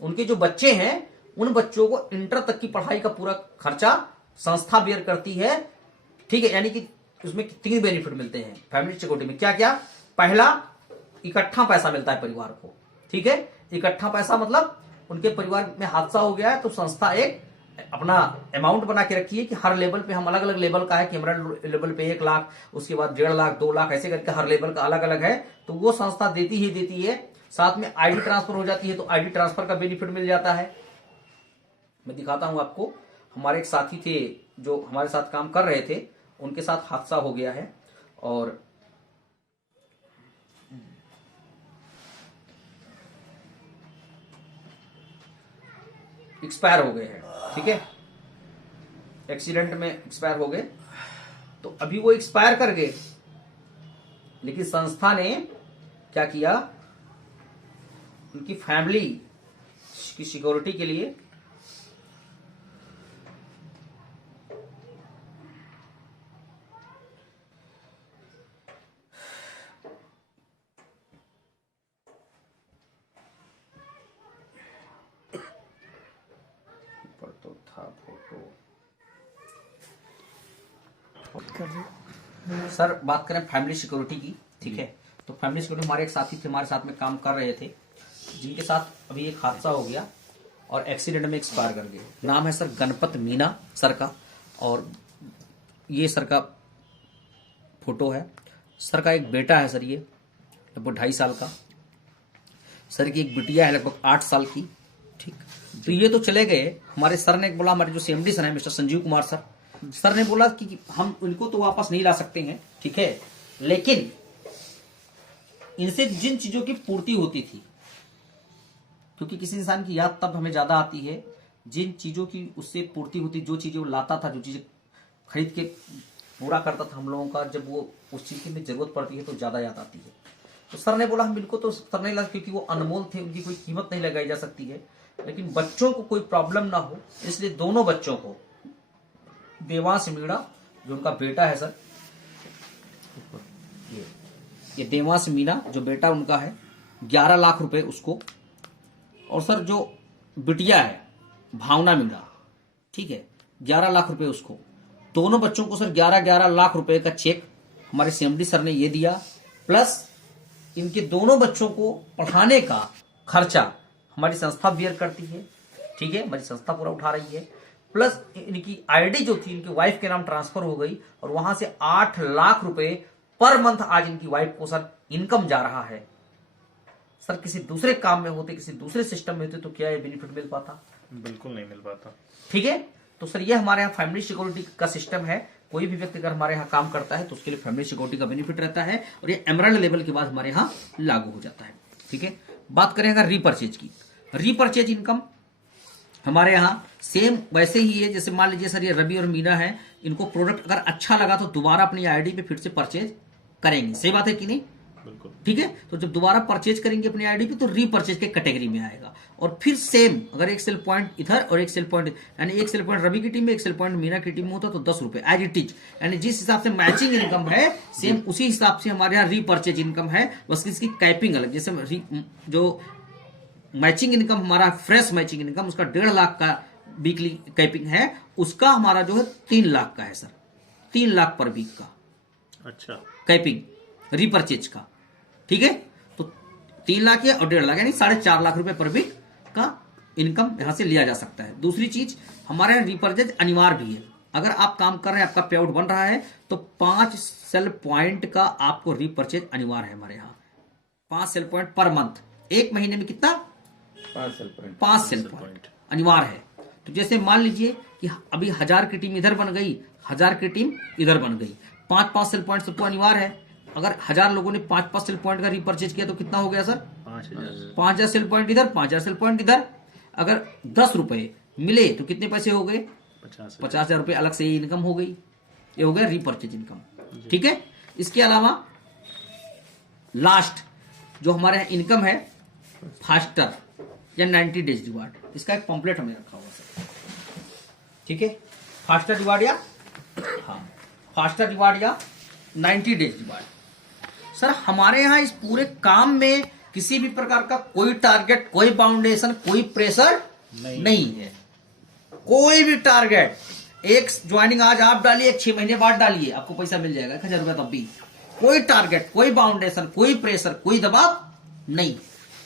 उनके जो बच्चे हैं उन बच्चों को इंटर तक की पढ़ाई का पूरा खर्चा संस्था बेयर करती है, ठीक है। यानी कि उसमें 3 बेनिफिट मिलते हैं फैमिली सिक्योरिटी में। क्या क्या? पहला, इकट्ठा पैसा मिलता है परिवार को, ठीक है। इकट्ठा पैसा मतलब उनके परिवार में हादसा हो गया है तो संस्था एक अपना अमाउंट बना के रखी है कि हर लेवल पे हम अलग अलग लेवल का है कि एमराल्ड लेवल पे 1 लाख, उसके बाद 1.5 लाख 2 लाख, ऐसे करके हर लेवल का अलग अलग है, तो वो संस्था देती है। साथ में आईडी ट्रांसफर हो जाती है तो आईडी ट्रांसफर का बेनिफिट मिल जाता है। मैं दिखाता हूं आपको, हमारे एक साथी थे जो हमारे साथ काम कर रहे थे, उनके साथ हादसा हो गया है और एक्सपायर हो गए हैं, ठीक है, एक्सीडेंट में एक्सपायर हो गए। तो अभी वो एक्सपायर कर गए, लेकिन संस्था ने क्या किया, उनकी फैमिली की सिक्योरिटी के लिए तो था फोटो सर, बात करें फैमिली सिक्योरिटी की, ठीक है। तो फैमिली सिक्योरिटी हमारे एक साथी थे, हमारे साथ में काम कर रहे थे, जिनके साथ अभी एक हादसा हो गया और एक्सीडेंट में एक्सपायर कर गए। नाम है सर गणपत मीना सर का, और ये सर का फोटो है। सर का एक बेटा है सर, ये लगभग 2.5 साल का। सर की एक बिटिया है लगभग 8 साल की। ठीक, तो ये तो चले गए। हमारे सर ने बोला, हमारे जो सीएमडी सर है mister Sanjeev Kumar sir, sir ने बोला कि हम उनको तो वापस नहीं ला सकते हैं, ठीक है, लेकिन इनसे जिन चीजों की पूर्ति होती थी, क्योंकि किसी इंसान की याद तब हमें ज्यादा आती है जिन चीजों की उससे पूर्ति होती, जो चीजें वो लाता था, जो चीजें खरीद के पूरा करता था हम लोगों का, जब वो उस चीज की जरूरत पड़ती है तो ज्यादा याद आती है। तो सर ने बोला हम इनको तो सर नहीं ला, क्योंकि वो अनमोल थे, उनकी कोई कीमत नहीं लगाई जा सकती है, लेकिन बच्चों को कोई प्रॉब्लम ना हो, इसलिए दोनों बच्चों को देवांश मीणा जो उनका बेटा है सर, ये देवांश मीणा जो बेटा उनका है, 11 लाख रुपए उसको, और सर जो बिटिया है भावना मीणा, ठीक है, 11 लाख रुपए उसको। दोनों बच्चों को सर 11-11 लाख रुपए का चेक हमारे सीएमडी सर ने ये दिया, प्लस इनके दोनों बच्चों को पढ़ाने का खर्चा हमारी संस्था बियर करती है, ठीक है, हमारी संस्था पूरा उठा रही है, प्लस इनकी आईडी जो थी इनकी वाइफ के नाम ट्रांसफर हो गई, और वहां से 8 लाख रुपए पर मंथ आज इनकी वाइफ को सर इनकम जा रहा है। सर किसी दूसरे काम में होते, किसी दूसरे सिस्टम में होते तो क्या ये बेनिफिट मिल पाता? बिल्कुल नहीं मिल पाता। ठीक है, तो सर ये हमारे यहाँ फैमिली सिक्योरिटी का सिस्टम है। कोई भी व्यक्ति अगर हमारे यहाँ काम करता है तो उसके लिए फैमिली सिक्योरिटी का बेनिफिट रहता है, और ये एमराल्ड लेवल के बाद हमारे यहाँ लागू हो जाता है। ठीक है, बात करें अगर रीपरचेज की, रीपरचेज इनकम हमारे यहाँ सेम वैसे ही है, जैसे मान लीजिए सर ये रवि और मीना है, इनको प्रोडक्ट अगर अच्छा लगा तो दोबारा अपनी आईडी पे फिर से परचेज करेंगे, सही बात है कि नहीं? बिल्कुल। ठीक है, तो जब दोबारा परचेज करेंगे अपनी आईडी पे तो रीपरचेज के कैटेगरी में आएगा, और फिर सेम अगर एक सेल पॉइंट इधर और एक सेल पॉइंट, यानी एक सेल पॉइंट रवि की टीम में, एक सेल पॉइंट मीना की टीम में होता तो 10 रुपए एज इट इज, यानी जिस हिसाब से मैचिंग इनकम है सेम उसी हिसाब से हमारे यहाँ रीपरचेज इनकम है, बस इसकी कैपिंग अलग। जैसे जो मैचिंग इनकम हमारा फ्रेश मैचिंग इनकम उसका 1.5 लाख का वीकली कैपिंग है, उसका हमारा जो है 3 लाख का है सर, 3 लाख पर वीक का अच्छा कैपिंग रीपरचेज का। ठीक है, तो 3 लाख या और 1.5 लाख यानी 4.5 लाख रुपए पर वीक का इनकम यहां से लिया जा सकता है। दूसरी चीज हमारे यहाँ रीपरचेज अनिवार्य भी है। अगर आप काम कर रहे हैं, आपका पे आउट बन रहा है तो 5 सेल पॉइंट का आपको रीपरचेज अनिवार्य है हमारे यहाँ। 5 सेल पॉइंट पर मंथ, एक महीने में कितना? 5 सेल पॉइंट अनिवार्य है। तो जैसे मान लीजिए कि अभी 1000 की टीम इधर बन गई, 1000 की टीम इधर बन गई, 5-5 सेल पॉइंट सबको अनिवार्य है। अगर 1000 लोगों ने 5-5 सेल पॉइंट का रीपरचेज किया तो कितना हो गया सर? 5000 सेल पॉइंट इधर, 5000 सेल पॉइंट इधर। अगर 10 रुपए मिले तो कितने पैसे हो गए? 50,000 रुपए अलग से इनकम हो गई। ये हो गया रीपरचेज इनकम। ठीक है, इसके अलावा लास्ट जो हमारे यहाँ इनकम है फास्टर या 90 डेज रिवार्ड, इसका एक पंपलेट हमें रखा हुआ सर। ठीक है, फास्टर रिवार्ड या फास्टर रिवार्ड या 90 डेज रिवार्ड। सर हमारे यहाँ इस पूरे काम में किसी भी प्रकार का कोई टारगेट, कोई बाउंडेशन, कोई प्रेशर नहीं है। कोई भी टारगेट, एक ज्वाइनिंग आज आप डालिए, एक 6 महीने बाद डालिए, आपको पैसा मिल जाएगा 1000 रुपया तब भी। कोई टारगेट, कोई बाउंडेशन, कोई प्रेशर, कोई दबाव नहीं।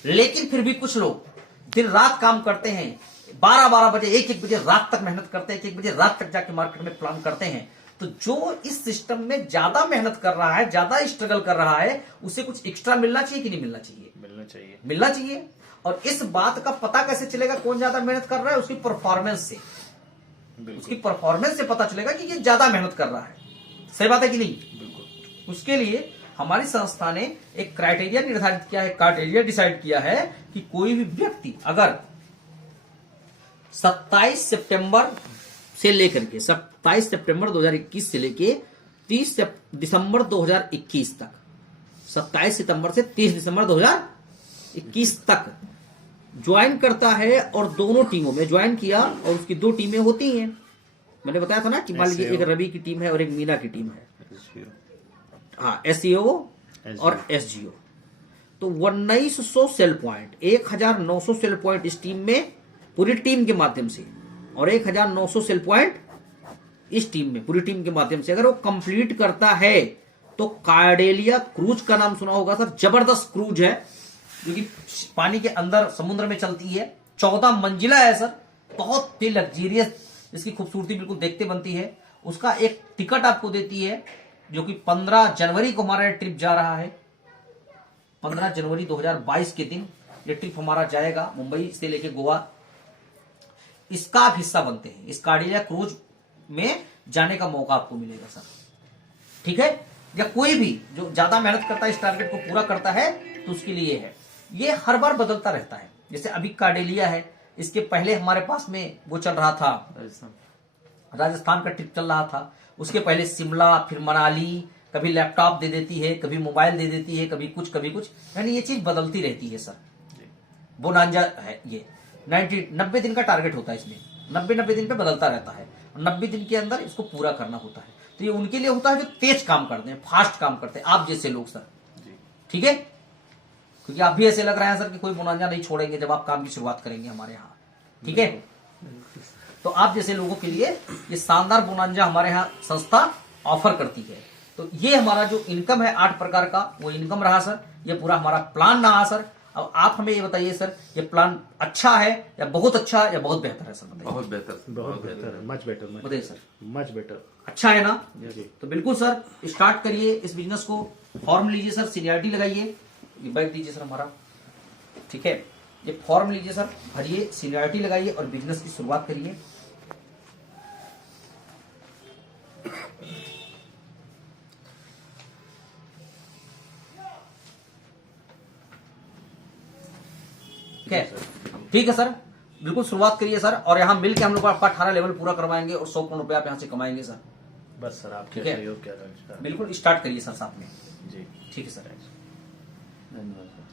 लेकिन फिर भी कुछ लोग दिन रात काम करते हैं, 12-12 बजे, 1-1 बजे रात तक मेहनत करते हैं, 1 बजे रात तक जाके मार्केट में प्लान करते हैं। तो जो इस सिस्टम में ज्यादा मेहनत कर रहा है, ज्यादा स्ट्रगल कर रहा है, उसे कुछ एक्स्ट्रा मिलना चाहिए कि नहीं मिलना चाहिए? मिलना चाहिए, मिलना चाहिए। और इस बात का पता कैसे चलेगा कौन ज्यादा मेहनत कर रहा है? उसकी परफॉर्मेंस से, उसकी परफॉर्मेंस से पता चलेगा कि ये ज्यादा मेहनत कर रहा है। सही बात है कि नहीं? बिल्कुल। उसके लिए हमारी संस्था ने एक क्राइटेरिया निर्धारित किया है, क्राइटेरिया डिसाइड किया है कि कोई भी व्यक्ति अगर 27 सितंबर से लेकर के 27 सितंबर 2021 से लेके 30 दिसंबर 2021 तक, 27 सितंबर से 30 दिसंबर 2021 तक ज्वाइन करता है और दोनों टीमों में ज्वाइन किया, और उसकी 2 टीमें होती हैं। मैंने बताया था ना कि मान लीजिए एक रवि की टीम है और एक मीना की टीम है। हाँ, SEO और SGO। तो 1900 सेल पॉइंट, 1900 सेल पॉइंट इस टीम में पूरी टीम के माध्यम से, और 1900 सेल पॉइंट इस टीम में पूरी टीम के माध्यम से अगर वो कंप्लीट करता है तो कार्डेलिया क्रूज का नाम सुना होगा सर। जबरदस्त क्रूज है जो कि पानी के अंदर समुद्र में चलती है, 14 मंजिला है सर, बहुत ही लग्जरियस, इसकी खूबसूरती बिल्कुल देखते बनती है। उसका एक टिकट आपको देती है जो कि 15 जनवरी को हमारा ट्रिप जा रहा है। 15 जनवरी 2022 के दिन ये ट्रिप हमारा जाएगा मुंबई से लेके गोवा। इसका आप हिस्सा बनते हैं, इस कार्डिलिया क्रूज में जाने का मौका आपको मिलेगा सर, ठीक है। या कोई भी जो ज्यादा मेहनत करता है, इस टारगेट को पूरा करता है, तो उसके लिए है। ये हर बार बदलता रहता है। जैसे अभी कार्डिलिया है, इसके पहले हमारे पास में वो चल रहा था, राजस्थान का ट्रिप चल रहा था। उसके पहले शिमला, फिर मनाली, कभी लैपटॉप दे देती है, कभी मोबाइल दे देती है, कभी कुछ, यानी ये चीज बदलती रहती है सर। बोनांजा है ये 90 दिन का टारगेट होता है इसमें, 90 दिन पे बदलता रहता है। 90 दिन के अंदर इसको पूरा करना होता है। तो ये उनके लिए होता है जो तेज काम करते हैं, फास्ट काम करते हैं, आप जैसे लोग सर, ठीक है। क्योंकि आप भी ऐसे लग रहे हैं सर कि कोई बोनांजा नहीं छोड़ेंगे जब आप काम की शुरुआत करेंगे हमारे यहाँ, ठीक है। तो आप जैसे लोगों के लिए ये शानदार बोनांजा हमारे यहाँ संस्था ऑफर करती है। तो ये हमारा जो इनकम है 8 प्रकार का, वो इनकम रहा सर। ये पूरा हमारा प्लान रहा सर। अब आप हमें ये बताइए सर, ये प्लान अच्छा है या बहुत अच्छा या बहुत बेहतर है सर? बताइए। बहुत बेहतर, बहुत बेहतर है, मच बेटर, बताइए सर। मच बेटर, अच्छा है ना? जी। तो बिल्कुल सर स्टार्ट करिए इस बिजनेस को। फॉर्म लीजिए सर, सीनियरिटी लगाइए, ये बैग दीजिए सर हमारा, ठीक है। ये फॉर्म लीजिए सर, भरिए, सीनियरिटी लगाइए और बिजनेस की शुरुआत करिए। ठीक है सर, बिल्कुल शुरुआत करिए सर। और यहाँ मिलकर हम लोग आपका 18 लेवल पूरा करवाएंगे और 100 करोड़ रुपए आप यहाँ से कमाएंगे सर। बस सर आपके ठीक है, सहयोग क्या रहेगा? बिल्कुल स्टार्ट करिए सर साथ में। जी ठीक है सर, धन्यवाद।